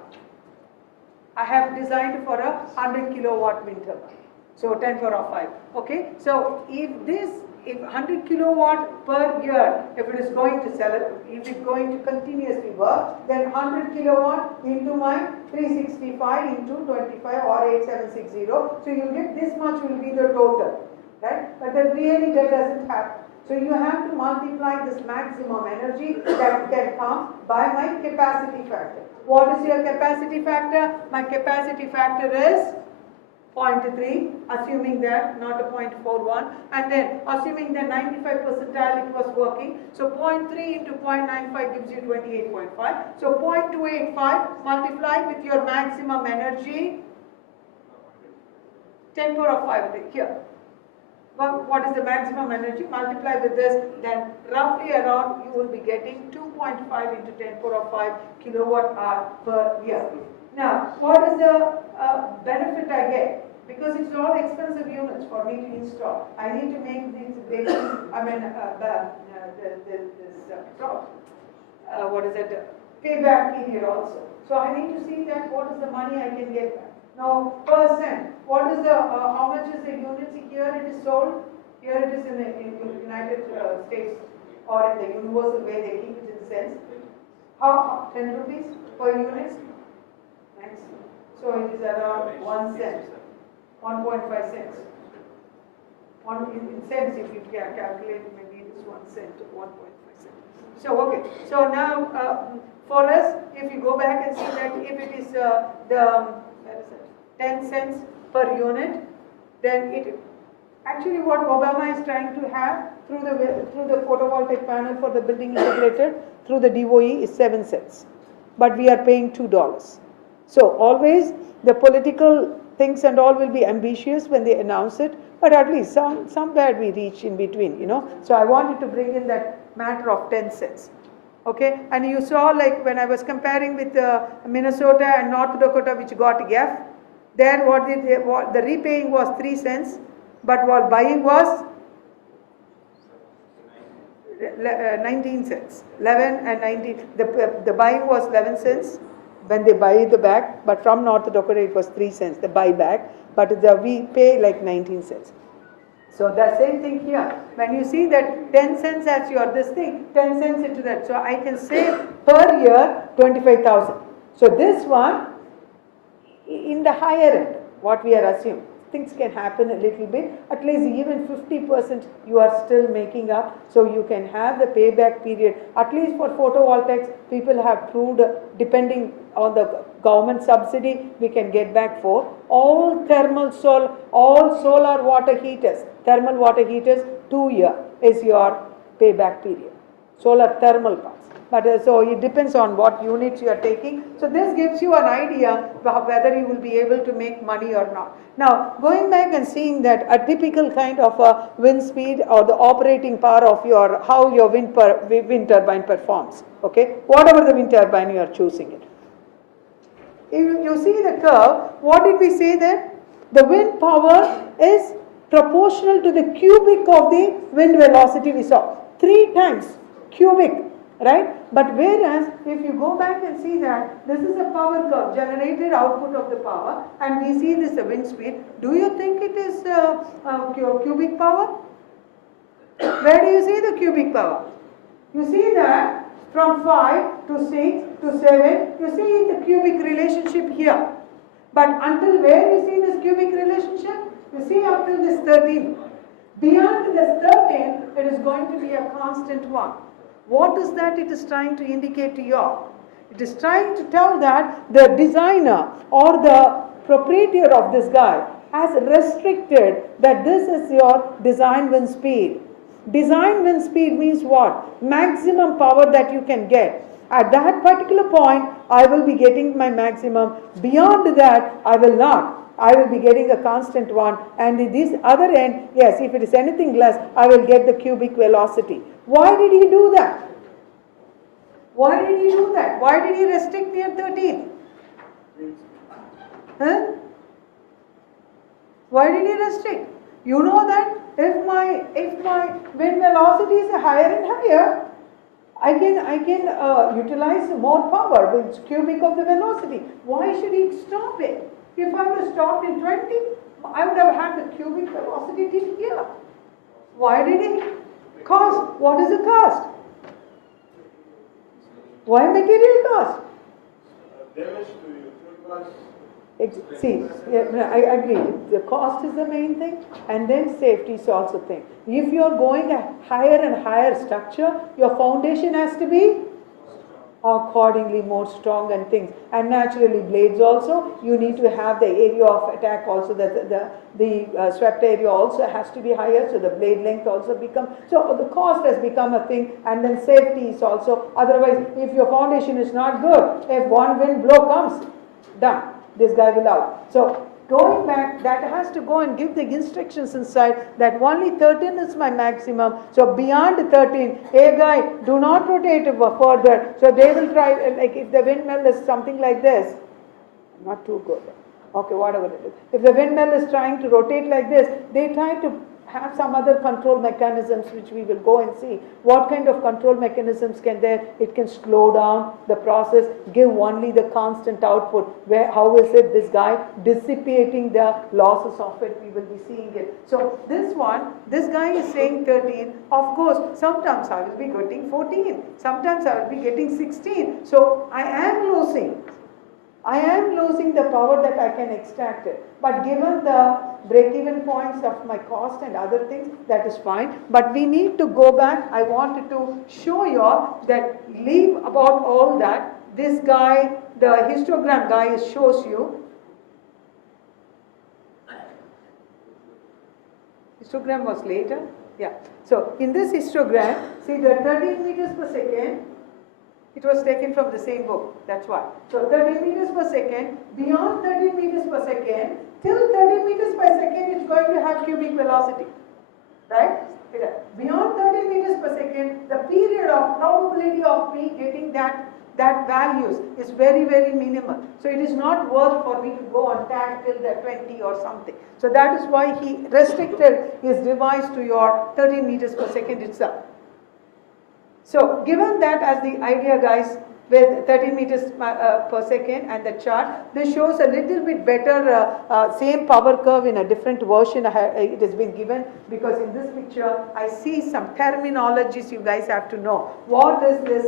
I have designed for a 100 kilowatt wind turbine. So 10 power of 5. Okay. So if 100 kilowatt per year, if it is going to sell it, if it's going to continuously work, then 100 kilowatt into my 365 into 25 or 8760. So you get this much will be the total. Right? But that doesn't happen. So you have to multiply this maximum energy that can come by my capacity factor. What is your capacity factor? My capacity factor is 0.3, assuming that, not a 0.41, and then assuming that 95 percentile it was working. So 0.3 into 0.95 gives you 28.5. So 0.285 multiplied with your maximum energy, 10 power of 5 here. Well, what is the maximum energy? Multiply with this, then roughly around you will be getting 2.5 into 10 power of 5 kilowatt hour per year. Now, what is the benefit I get? Because it's all expensive units for me to install. I need to make these big, what is it, payback period also. So I need to see that what is the money I can get back. Now, percent, what is the, how much is the units here it is sold? Here it is in the United States or in the universal way they keep it in cents. How, 10 rupees per unit? Thanks. So it is around 1 cent, 1.5 cents. In cents if you can calculate, maybe it is 1 cent, 1.5 cents. So okay, so now for us, if you go back and see that if it is the 10 cents per unit, then it actually what Obama is trying to have through the photovoltaic panel for the building integrated through the DOE is 7 cents, but we are paying $2. So always the political things and all will be ambitious when they announce it, but at least somewhere we reach in between, you know. So I wanted to bring in that matter of 10 cents. Okay, and you saw like when I was comparing with Minnesota and North Dakota, which got F, there what the repaying was 3 cents, but what buying was 19 cents, 11 and 19. The buying was 11 cents when they buy the back, but from North Dakota it was 3 cents, the buyback, but we pay like 19 cents. So the same thing here. When you see that 10 cents as your this thing, 10 cents into that. So I can save per year 25,000. So this one, in the higher end, what we are assuming, things can happen a little bit, at least even 50% you are still making up, so you can have the payback period. At least for photovoltaics, people have proved, depending on the government subsidy, we can get back for all all solar water heaters, thermal water heaters, 2 years is your payback period, solar thermal parts. But so it depends on what units you are taking. So this gives you an idea of whether you will be able to make money or not. Now, going back and seeing that a typical kind of a wind speed or the operating power of how your wind turbine performs. Okay, whatever the wind turbine you are choosing it. You see the curve. What did we say there? The wind power is proportional to the cubic of the wind velocity we saw. 3 times cubic. Right? But whereas if you go back and see that this is a power curve, generated output of the power, and we see this wind speed, do you think it is cubic power? Where do you see the cubic power? You see that from 5 to 6 to 7, you see the cubic relationship here. But until where you see this cubic relationship? You see up till this 13. Beyond this 13, it is going to be a constant one. What is that it is trying to indicate to you all? It is trying to tell that the designer or the proprietor of this guy has restricted that this is your design wind speed. Design wind speed means what? Maximum power that you can get. At that particular point, I will be getting my maximum. Beyond that, I will not. I will be getting a constant one, and in this other end, yes, if it is anything less, I will get the cubic velocity. Why did he do that? Why did he do that? Why did he restrict near 13? Huh? Why did he restrict? You know that if my wind velocity is higher and higher, I can utilize more power, which is cubic of the velocity. Why should he stop it? If I would have stopped in 20, I would have had the cubic velocity till here. Why did he? Cost. What is the cost? Why material cost? Damage to your turbines. See, yeah, I agree. The cost is the main thing, and then safety is also the thing. If you are going a higher and higher structure, your foundation has to be accordingly more strong and things, and naturally blades also, you need to have the area of attack also, the swept area also has to be higher, so the blade length also become, so the cost has become a thing, and then safety is also, otherwise if your foundation is not good, if one wind blow comes, done, this guy will out. So going back, that has to go and give the instructions inside that only 13 is my maximum. So beyond 13, hey guy, do not rotate it further. So they will try, like if the windmill is something like this, not too good. Okay, whatever it is. If the windmill is trying to rotate like this, they try to have some other control mechanisms which we will go and see. What kind of control mechanisms can there? It can slow down the process, give only the constant output. Where, how is it this guy dissipating the losses of it? We will be seeing it. So this one, this guy is saying 13. Of course, sometimes I will be getting 14. Sometimes I will be getting 16. So I am losing the power that I can extract it. But given the break-even points of my cost and other things, that is fine. But we need to go back. I wanted to show you that leave about all that. This guy, the histogram guy shows you. Histogram was later. Yeah. So in this histogram, see the 13 meters per second. It was taken from the same book, that's why. So 13 meters per second, beyond 13 meters per second, till 13 meters per second, it's going to have cubic velocity, right? Beyond 13 meters per second, the period of probability of me getting that values is very, very minimal. So it is not worth for me to go on tag till the 20 or something. So that is why he restricted his device to your 13 meters per second itself. So given that as the idea, guys, with 13 meters per second and the chart, this shows a little bit better same power curve in a different version. It has been given because in this picture I see some terminologies you guys have to know. What is this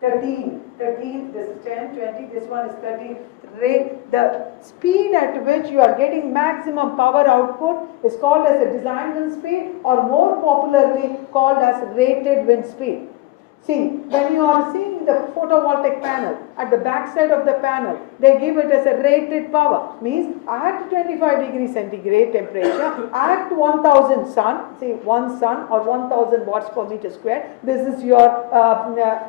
13, this is 10, 20, this one is 13. The speed at which you are getting maximum power output is called as a design wind speed, or more popularly called as rated wind speed. See, when you are seeing the photovoltaic panel, at the back side of the panel, they give it as a rated power. Means at 25 degrees centigrade temperature, at 1000 sun, say 1 sun or 1000 watts per meter square, this is your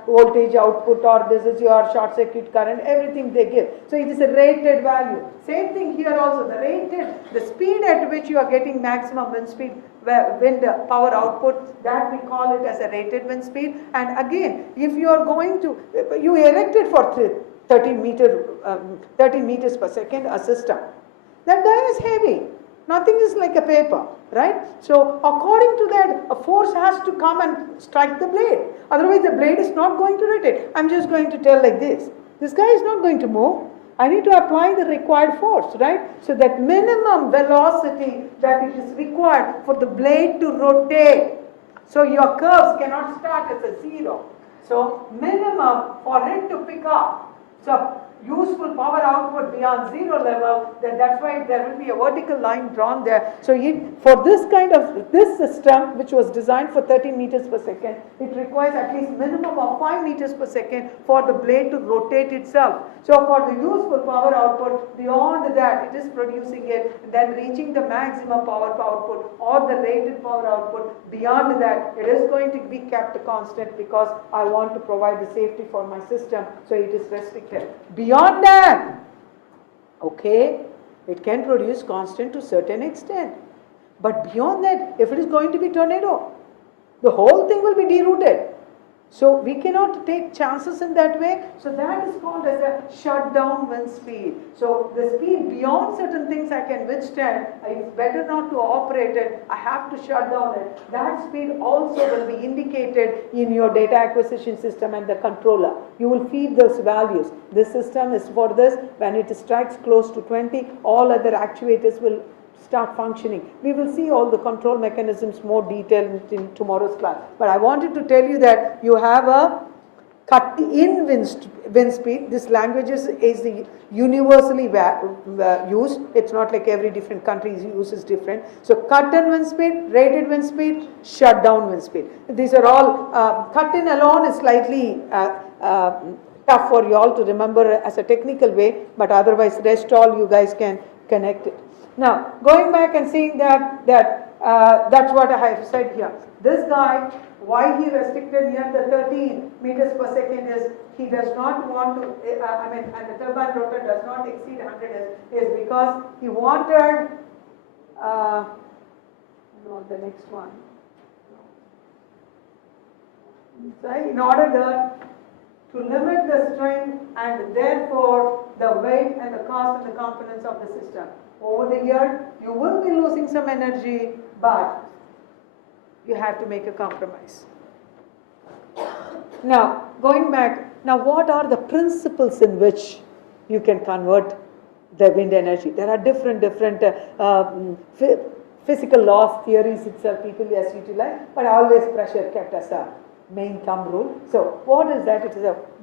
voltage output, or this is your short circuit current, everything they give. So it is a rated value. Same thing here also, the speed at which you are getting maximum wind speed, wind power output, that we call it as a rated wind speed. And again, if you are going to, you erected for 13 meters per second a system. That guy is heavy. Nothing is like a paper, right? So according to that, a force has to come and strike the blade. Otherwise the blade is not going to rotate. I'm just going to tell like this. This guy is not going to move. I need to apply the required force, right? So that minimum velocity that it is required for the blade to rotate. So your curves cannot start as a 0. So minimum for it to pick up. So useful power output beyond 0 level, that's why there will be a vertical line drawn there. So for this kind of, this system which was designed for 13 meters per second, it requires at least minimum of 5 meters per second for the blade to rotate itself. So for the useful power output, beyond that it is producing it, then reaching the maximum power output or the rated power output. Beyond that, it is going to be kept constant because I want to provide the safety for my system, so it is restricted. Beyond that, okay, it can produce constant to certain extent. But beyond that, if it is going to be tornado, the whole thing will be derooted. So we cannot take chances in that way. So that is called as a shutdown wind speed. So the speed beyond certain things I can withstand, it's better not to operate it. I have to shut down it. That speed also will be indicated in your data acquisition system and the controller. You will feed those values. This system is for this. When it strikes close to 20, all other actuators will start functioning. We will see all the control mechanisms more detailed in tomorrow's class. But I wanted to tell you that you have a cut-in wind speed. This language is universally used. It's not like every different country uses different. So cut-in wind speed, rated wind speed, shutdown wind speed. These are all, cut-in alone is slightly tough for you all to remember as a technical way, but otherwise rest all you guys can connect it. Now, going back and seeing that's what I have said here. This guy, why he restricted near the 13 meters per second is he does not want to, and the turbine rotor does not exceed 100 is because he wanted, no, the next one. Right? In order to limit the strain and therefore the weight and the cost and the components of the system. Over the year, you will be losing some energy, but you have to make a compromise. Now, going back, now what are the principles in which you can convert the wind energy? There are different physical laws, theories itself people has utilized, but always pressure kept as a main thumb rule. So what is that?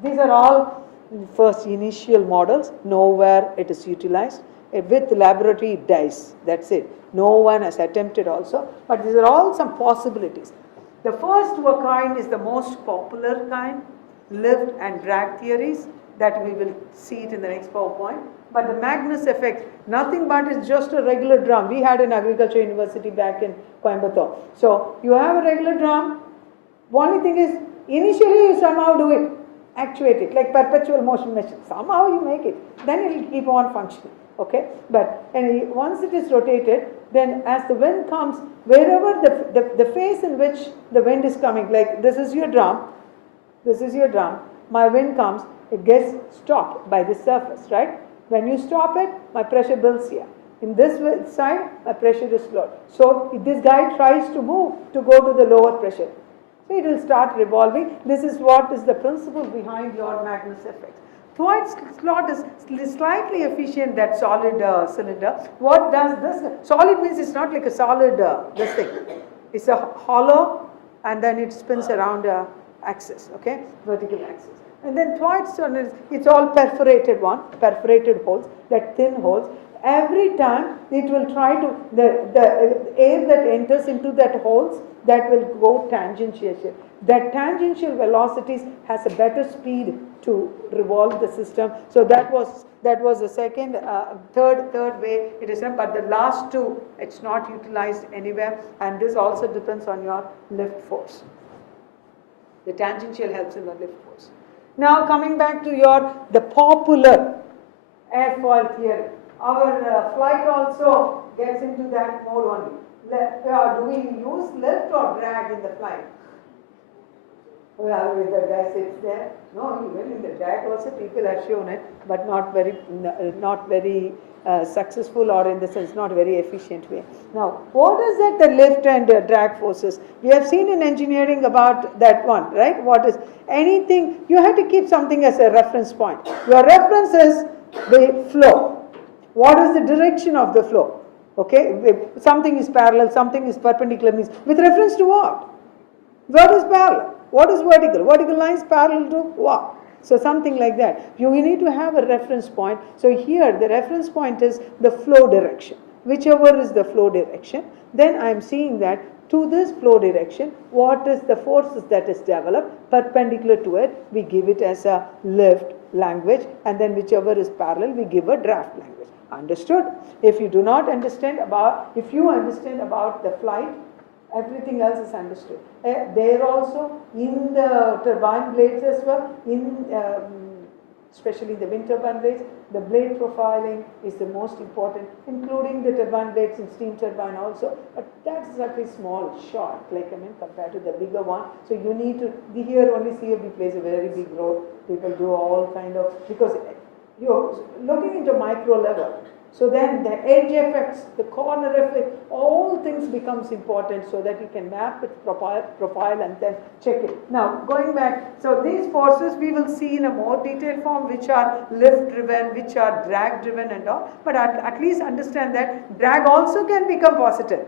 These are all first initial models, nowhere it is utilized. With laboratory it dies, that's it. No one has attempted also, but these are all some possibilities. The first kind is the most popular kind, lift and drag theories, that we will see it in the next PowerPoint. But the Magnus effect, nothing but is just a regular drum. We had an agriculture university back in Coimbatore. So you have a regular drum. Only thing is, initially you somehow do it, actuate it, like perpetual motion machine. Somehow you make it, then it will keep on functioning. Okay, but once it is rotated, then as the wind comes, wherever the phase in which the wind is coming, like this is your drum, my wind comes, it gets stopped by the surface, right? When you stop it, my pressure builds here. In this side, my pressure is low. So if this guy tries to move to go to the lower pressure, so it will start revolving. This is what is the principle behind your Magnus effect. Dwight slot is slightly efficient, that solid cylinder. What does this? Solid means it's not like a solid this thing. It's a hollow and then it spins around a axis, okay, vertical axis. And then Dwight's it's all perforated holes, that thin holes. Every time it will try to, the air that enters into that holes, that will go tangential. That tangential velocities has a better speed to revolve the system. So that was the second, third way it is done. But the last two, it's not utilized anywhere, and this also depends on your lift force. The tangential helps in the lift force. Now coming back to the popular airfoil theory. Our flight also gets into that mode only. Do we use lift or drag in the flight? Well, if the guy sits there, no, even in the drag also people have shown it, but not very successful, or in the sense not very efficient way. Now, what is that the lift and drag forces? We have seen in engineering about that one, right? What is anything, you have to keep something as a reference point. Your reference is the flow. What is the direction of the flow? Okay, if something is parallel, something is perpendicular, means with reference to what? What is parallel? What is vertical? Vertical lines parallel to what? So something like that. You need to have a reference point. So here the reference point is the flow direction. Whichever is the flow direction, then I am seeing that to this flow direction, what is the forces that is developed perpendicular to it, we give it as a lift language, and then whichever is parallel, we give a draft language. Understood? If you do not understand about, if you understand about the flight, everything else is understood. There also in the turbine blades as well, especially the wind turbine blades, the blade profiling is the most important, including the turbine blades in steam turbine also. But that's exactly small, short, compared to the bigger one. So you need to, here only CFD plays a very big role. People do all kind of, because you're looking into micro level. So then the edge effects, the corner effect, all things becomes important so that you can map its profile and then check it. Now going back, so these forces we will see in a more detailed form, which are lift driven, which are drag driven and all. But at least understand that drag also can become positive,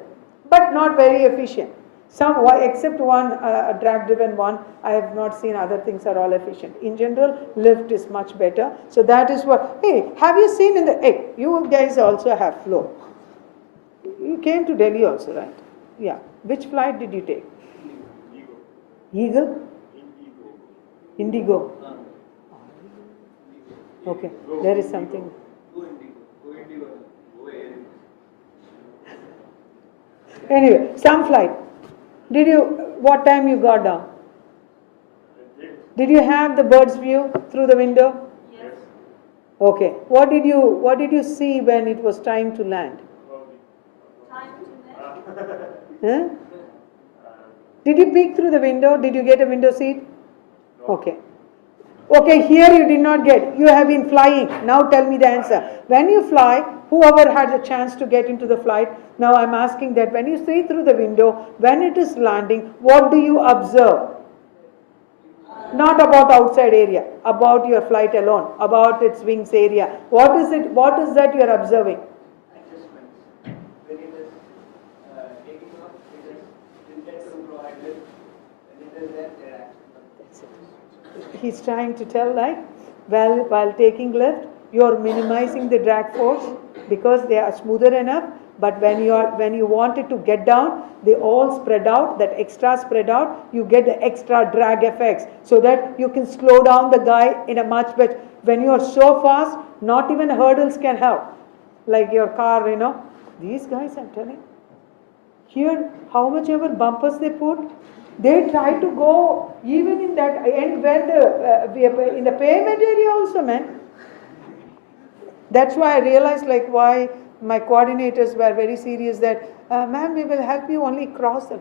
but not very efficient. Some, except one drag driven one, I have not seen. Other things are all efficient. In general, lift is much better. So that is what, hey, have you seen in the, hey, you guys also have flow. You came to Delhi also, right? Yeah. Which flight did you take? Eagle? Indigo. Okay, there is something. Anyway, some flight. Did you, what time you got down? Did you have the bird's view through the window? Yes. Okay. What did you see when it was time to land? Time to land. Huh? Did you peek through the window? Did you get a window seat? Okay. Okay, here you did not get. You have been flying. Now tell me the answer. When you fly, whoever had a chance to get into the flight, now I'm asking that when you see through the window, when it is landing, what do you observe? Not about outside area, about your flight alone, about its wings area. What is it? What is that you are observing? Adjustments. When it is taking off, it is tilted to provide lift. When it is there acts. He's trying to tell like, well, while taking lift, you're minimizing the drag force because they are smoother enough. But when you want it to get down, they all spread out, that extra spread out, you get the extra drag effects so that you can slow down the guy in a much better. When you are so fast, not even hurdles can help. Like your car, these guys, I'm telling you, here, how much ever bumpers they put, they try to go even in that end where in the pavement area also, man. That's why I realized like why my coordinators were very serious that, ma'am, we will help you only cross them.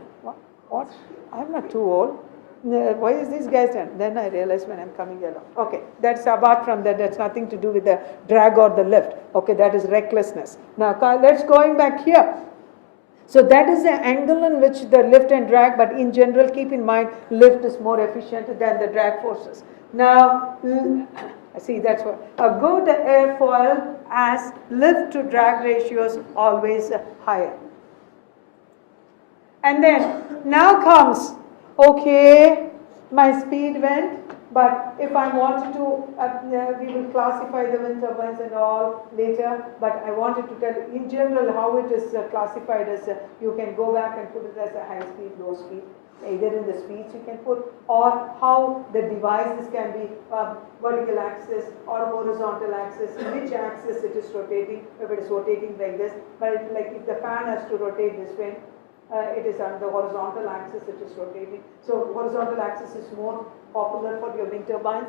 What? I'm not too old. Why is this guy done? Then I realized when I'm coming along. Okay, that's apart from that. That's nothing to do with the drag or the lift. Okay, that is recklessness. Now let's going back here. So that is the angle in which the lift and drag, but in general, keep in mind, lift is more efficient than the drag forces. Now, see, that's what a good airfoil has lift to drag ratios always higher. And then now comes, okay, my speed went, but if I wanted to, we will classify the wind turbines and all later, but I wanted to tell in general how it is classified as, you can go back and put it as a high speed, low speed. Either in the speeds you can put, or how the devices can be vertical axis or horizontal axis, in which axis it is rotating, if it is rotating like this, but like if the fan has to rotate this way, it is on the horizontal axis it is rotating. So horizontal axis is more popular for your wind turbines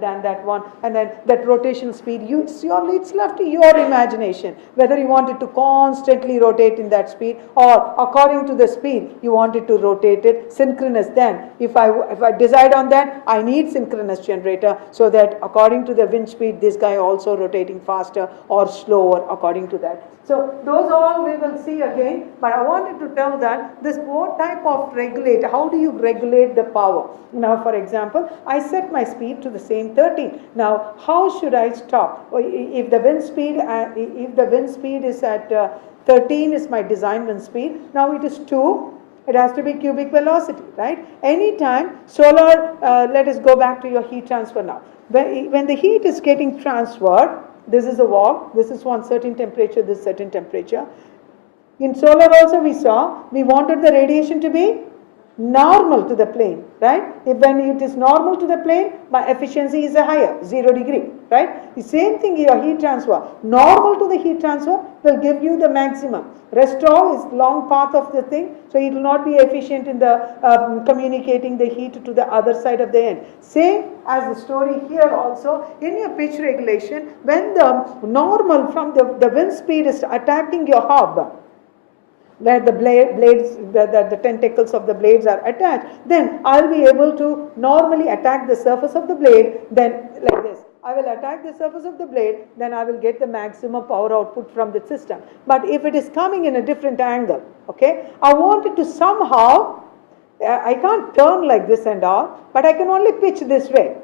than that one, and then that rotation speed, it's left to your imagination whether you want it to constantly rotate in that speed or according to the speed you want it to rotate it synchronous. Then if I decide on that, I need synchronous generator so that according to the wind speed this guy also rotating faster or slower according to that. So those all we will see again, but I wanted to tell that this what type of regulate, how do you regulate the power? Now for example, I set my speed to the same 13. Now how should I stop? If the wind speed is at 13 is my design wind speed, now it is 2. It has to be cubic velocity, right? Anytime solar, let us go back to your heat transfer now. When the heat is getting transferred, this is a wall, this is one certain temperature, this certain temperature. In solar also we saw, we wanted the radiation to be normal to the plane, right? When it is normal to the plane, my efficiency is higher, 0 degree, right? The same thing here, heat transfer. Normal to the heat transfer will give you the maximum. Rest all is long path of the thing, so it will not be efficient in the communicating the heat to the other side of the end. Same as the story here also, in your pitch regulation, when the normal from the wind speed is attacking your hub, where the blades, the tentacles of the blades are attached, then I'll be able to normally attack the surface of the blade, then like this. I will attack the surface of the blade, then I will get the maximum power output from the system. But if it is coming in a different angle, okay, I want it to somehow, I can't turn like this and all, but I can only pitch this way.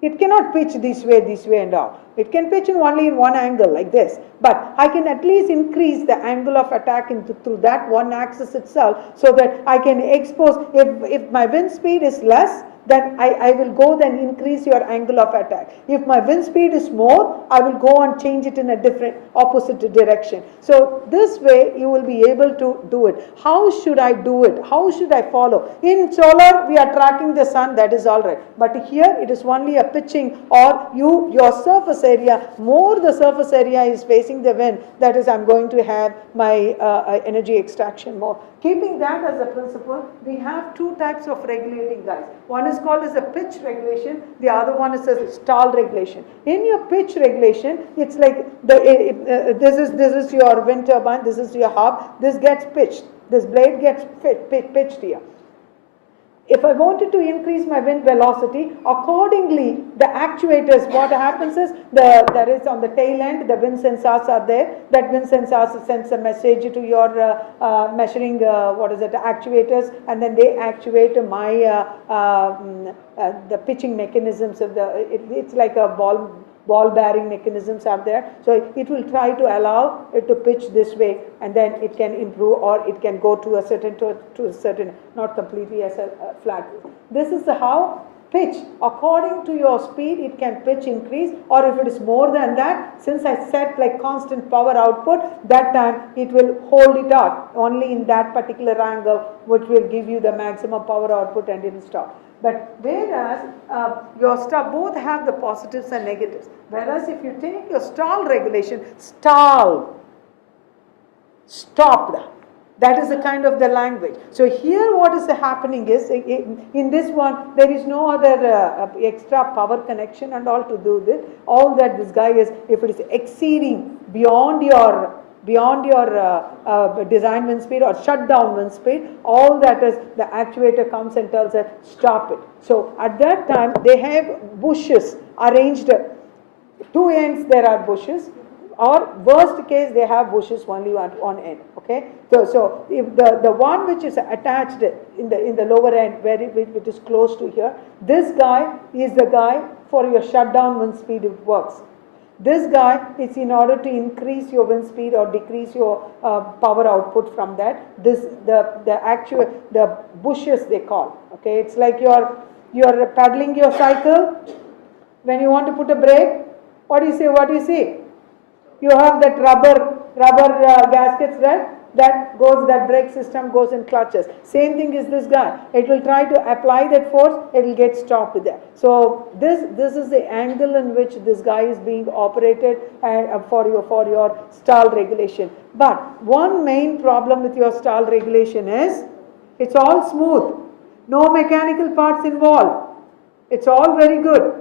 It cannot pitch this way and all. It can pitch only in one angle like this. But I can at least increase the angle of attack through that one axis itself so that I can expose, if my wind speed is less, then I will go then increase your angle of attack. If my wind speed is more, I will go and change it in a different opposite direction. So this way you will be able to do it. How should I do it? How should I follow? In solar we are tracking the sun, that is all right. But here it is only a pitching, or your surface area, more the surface area is facing the wind, that is I'm going to have my energy extraction more. Keeping that as a principle, we have two types of regulating, guys. One is called as a pitch regulation, the other one is a stall regulation. In your pitch regulation, it's like this is your wind turbine, this is your hub, this gets pitched, this blade gets pitched here. If I wanted to increase my wind velocity, accordingly, the actuators, what happens is, there is on the tail end, the wind sensors are there. That wind sensors sends a message to your measuring, actuators, and then they actuate my, the pitching mechanisms of it's like a ball bearing mechanisms are there. So it will try to allow it to pitch this way, and then it can improve, or it can go to a certain, not completely as a flat. This is how pitch, according to your speed, it can pitch increase, or if it is more than that, since I set like constant power output, that time it will hold it out only in that particular angle, which will give you the maximum power output, and it will stop. But whereas your stall, both have the positives and negatives. Whereas if you take your stall regulation, stall, stopped. That is the kind of the language. So here what is happening is, in this one, there is no other extra power connection and all to do this. All that this guy is, if it is exceeding beyond your design wind speed or shutdown wind speed, all that is, the actuator comes and tells us stop it. So at that time they have bushes arranged, two ends there are bushes, or worst case they have bushes only on one end. Okay, so if the one which is attached in the lower end, where it is close to here, this guy is the guy for your shutdown wind speed, it works. This guy is in order to increase your wind speed or decrease your power output from that. This the bushes they call. Okay, it's like you're paddling your cycle. When you want to put a brake, what do you say? What do you see? You have that rubber gaskets, right? That brake system goes in clutches. Same thing is this guy. It will try to apply that force, it will get stopped there. So this is the angle in which this guy is being operated for your stall regulation. But one main problem with your stall regulation is, it's all smooth. No mechanical parts involved. It's all very good.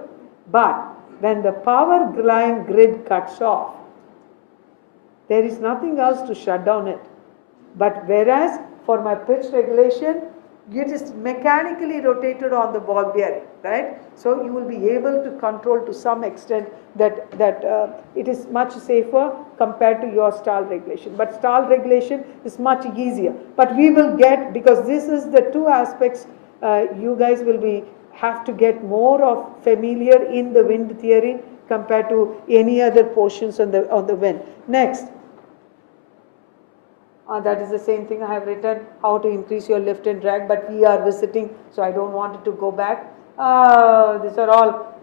But when the power line grid cuts off, there is nothing else to shut down it. But whereas for my pitch regulation, it is mechanically rotated on the ball bearing, right? So you will be able to control to some extent that it is much safer compared to your stall regulation. But stall regulation is much easier. But we will get, because this is the two aspects, you guys will have to get more of familiar in the wind theory compared to any other portions on the wind. Next. That is the same thing I have written, how to increase your lift and drag, but we are visiting, so I don't want it to go back. These are all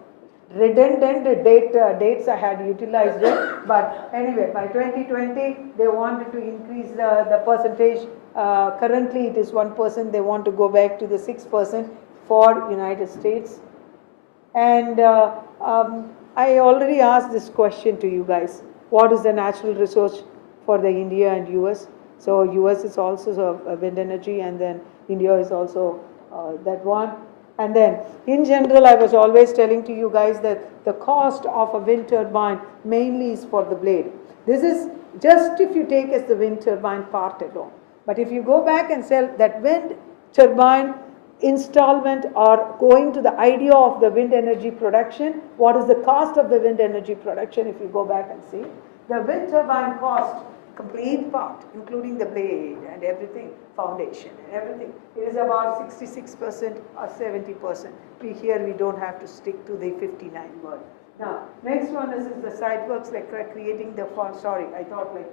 redundant dates I had utilized it, but anyway, by 2020 they wanted to increase the percentage. Currently it is 1%, they want to go back to the 6% for United States. And I already asked this question to you guys. What is the natural resource for the India and US? So US is also wind energy, and then India is also that one. And then in general, I was always telling to you guys that the cost of a wind turbine mainly is for the blade. This is just if you take as the wind turbine part alone. But if you go back and sell that wind turbine installment or going to the idea of the wind energy production, what is the cost of the wind energy production? If you go back and see, the wind turbine cost, complete part, including the blade and everything, foundation and everything, it is about 66% or 70%. Here we don't have to stick to the 59 word. Now, next one is the side works, like creating the I thought like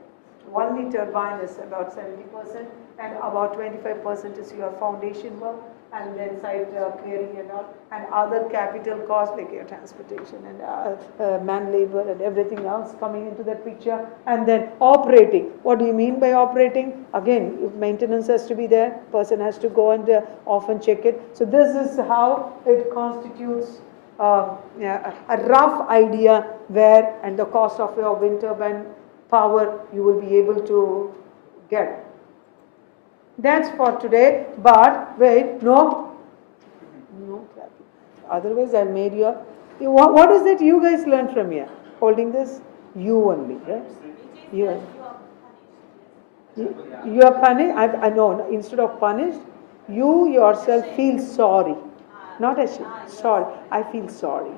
only turbine is about 70% and about 25% is your foundation work. and then site clearing and all, and other capital costs like your transportation and man labor and everything else coming into that picture. And then operating. What do you mean by operating? Again, if maintenance has to be there, person has to go and often check it. So this is how it constitutes yeah, a rough idea where and the cost of your wind turbine power you will be able to get. That's for today, but wait, no clapping. Otherwise I'll made you, what is that you guys learned from here? Holding this? You only, right? You are punished. I know, instead of punished, you yourself feel sorry. Not ashamed, sorry. I feel sorry.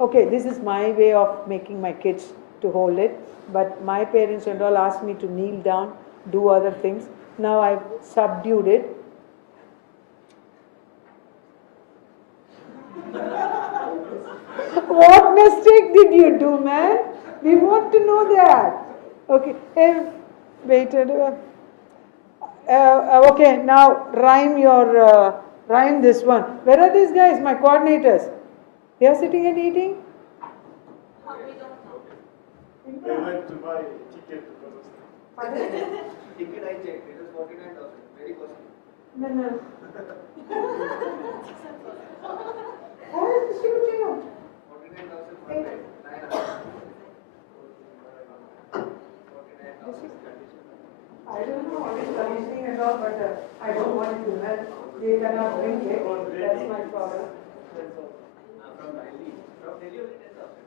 Okay, this is my way of making my kids to hold it. But my parents and all asked me to kneel down, do other things. Now I've subdued it. What mistake did you do, man? We want to know that. Okay, wait. Okay, now rhyme this one. Where are these guys, my coordinators? They are sitting and eating? We don't know. They went to buy a ticket to Kazakhstan. Ticket I checked, it was 49,000. Very costly. No. How is this huge? 49,100. 900. I don't know what is conditioning and all, but I don't want it to melt. They cannot drink it. That's my problem. From Delhi. From Delhi only 10,000.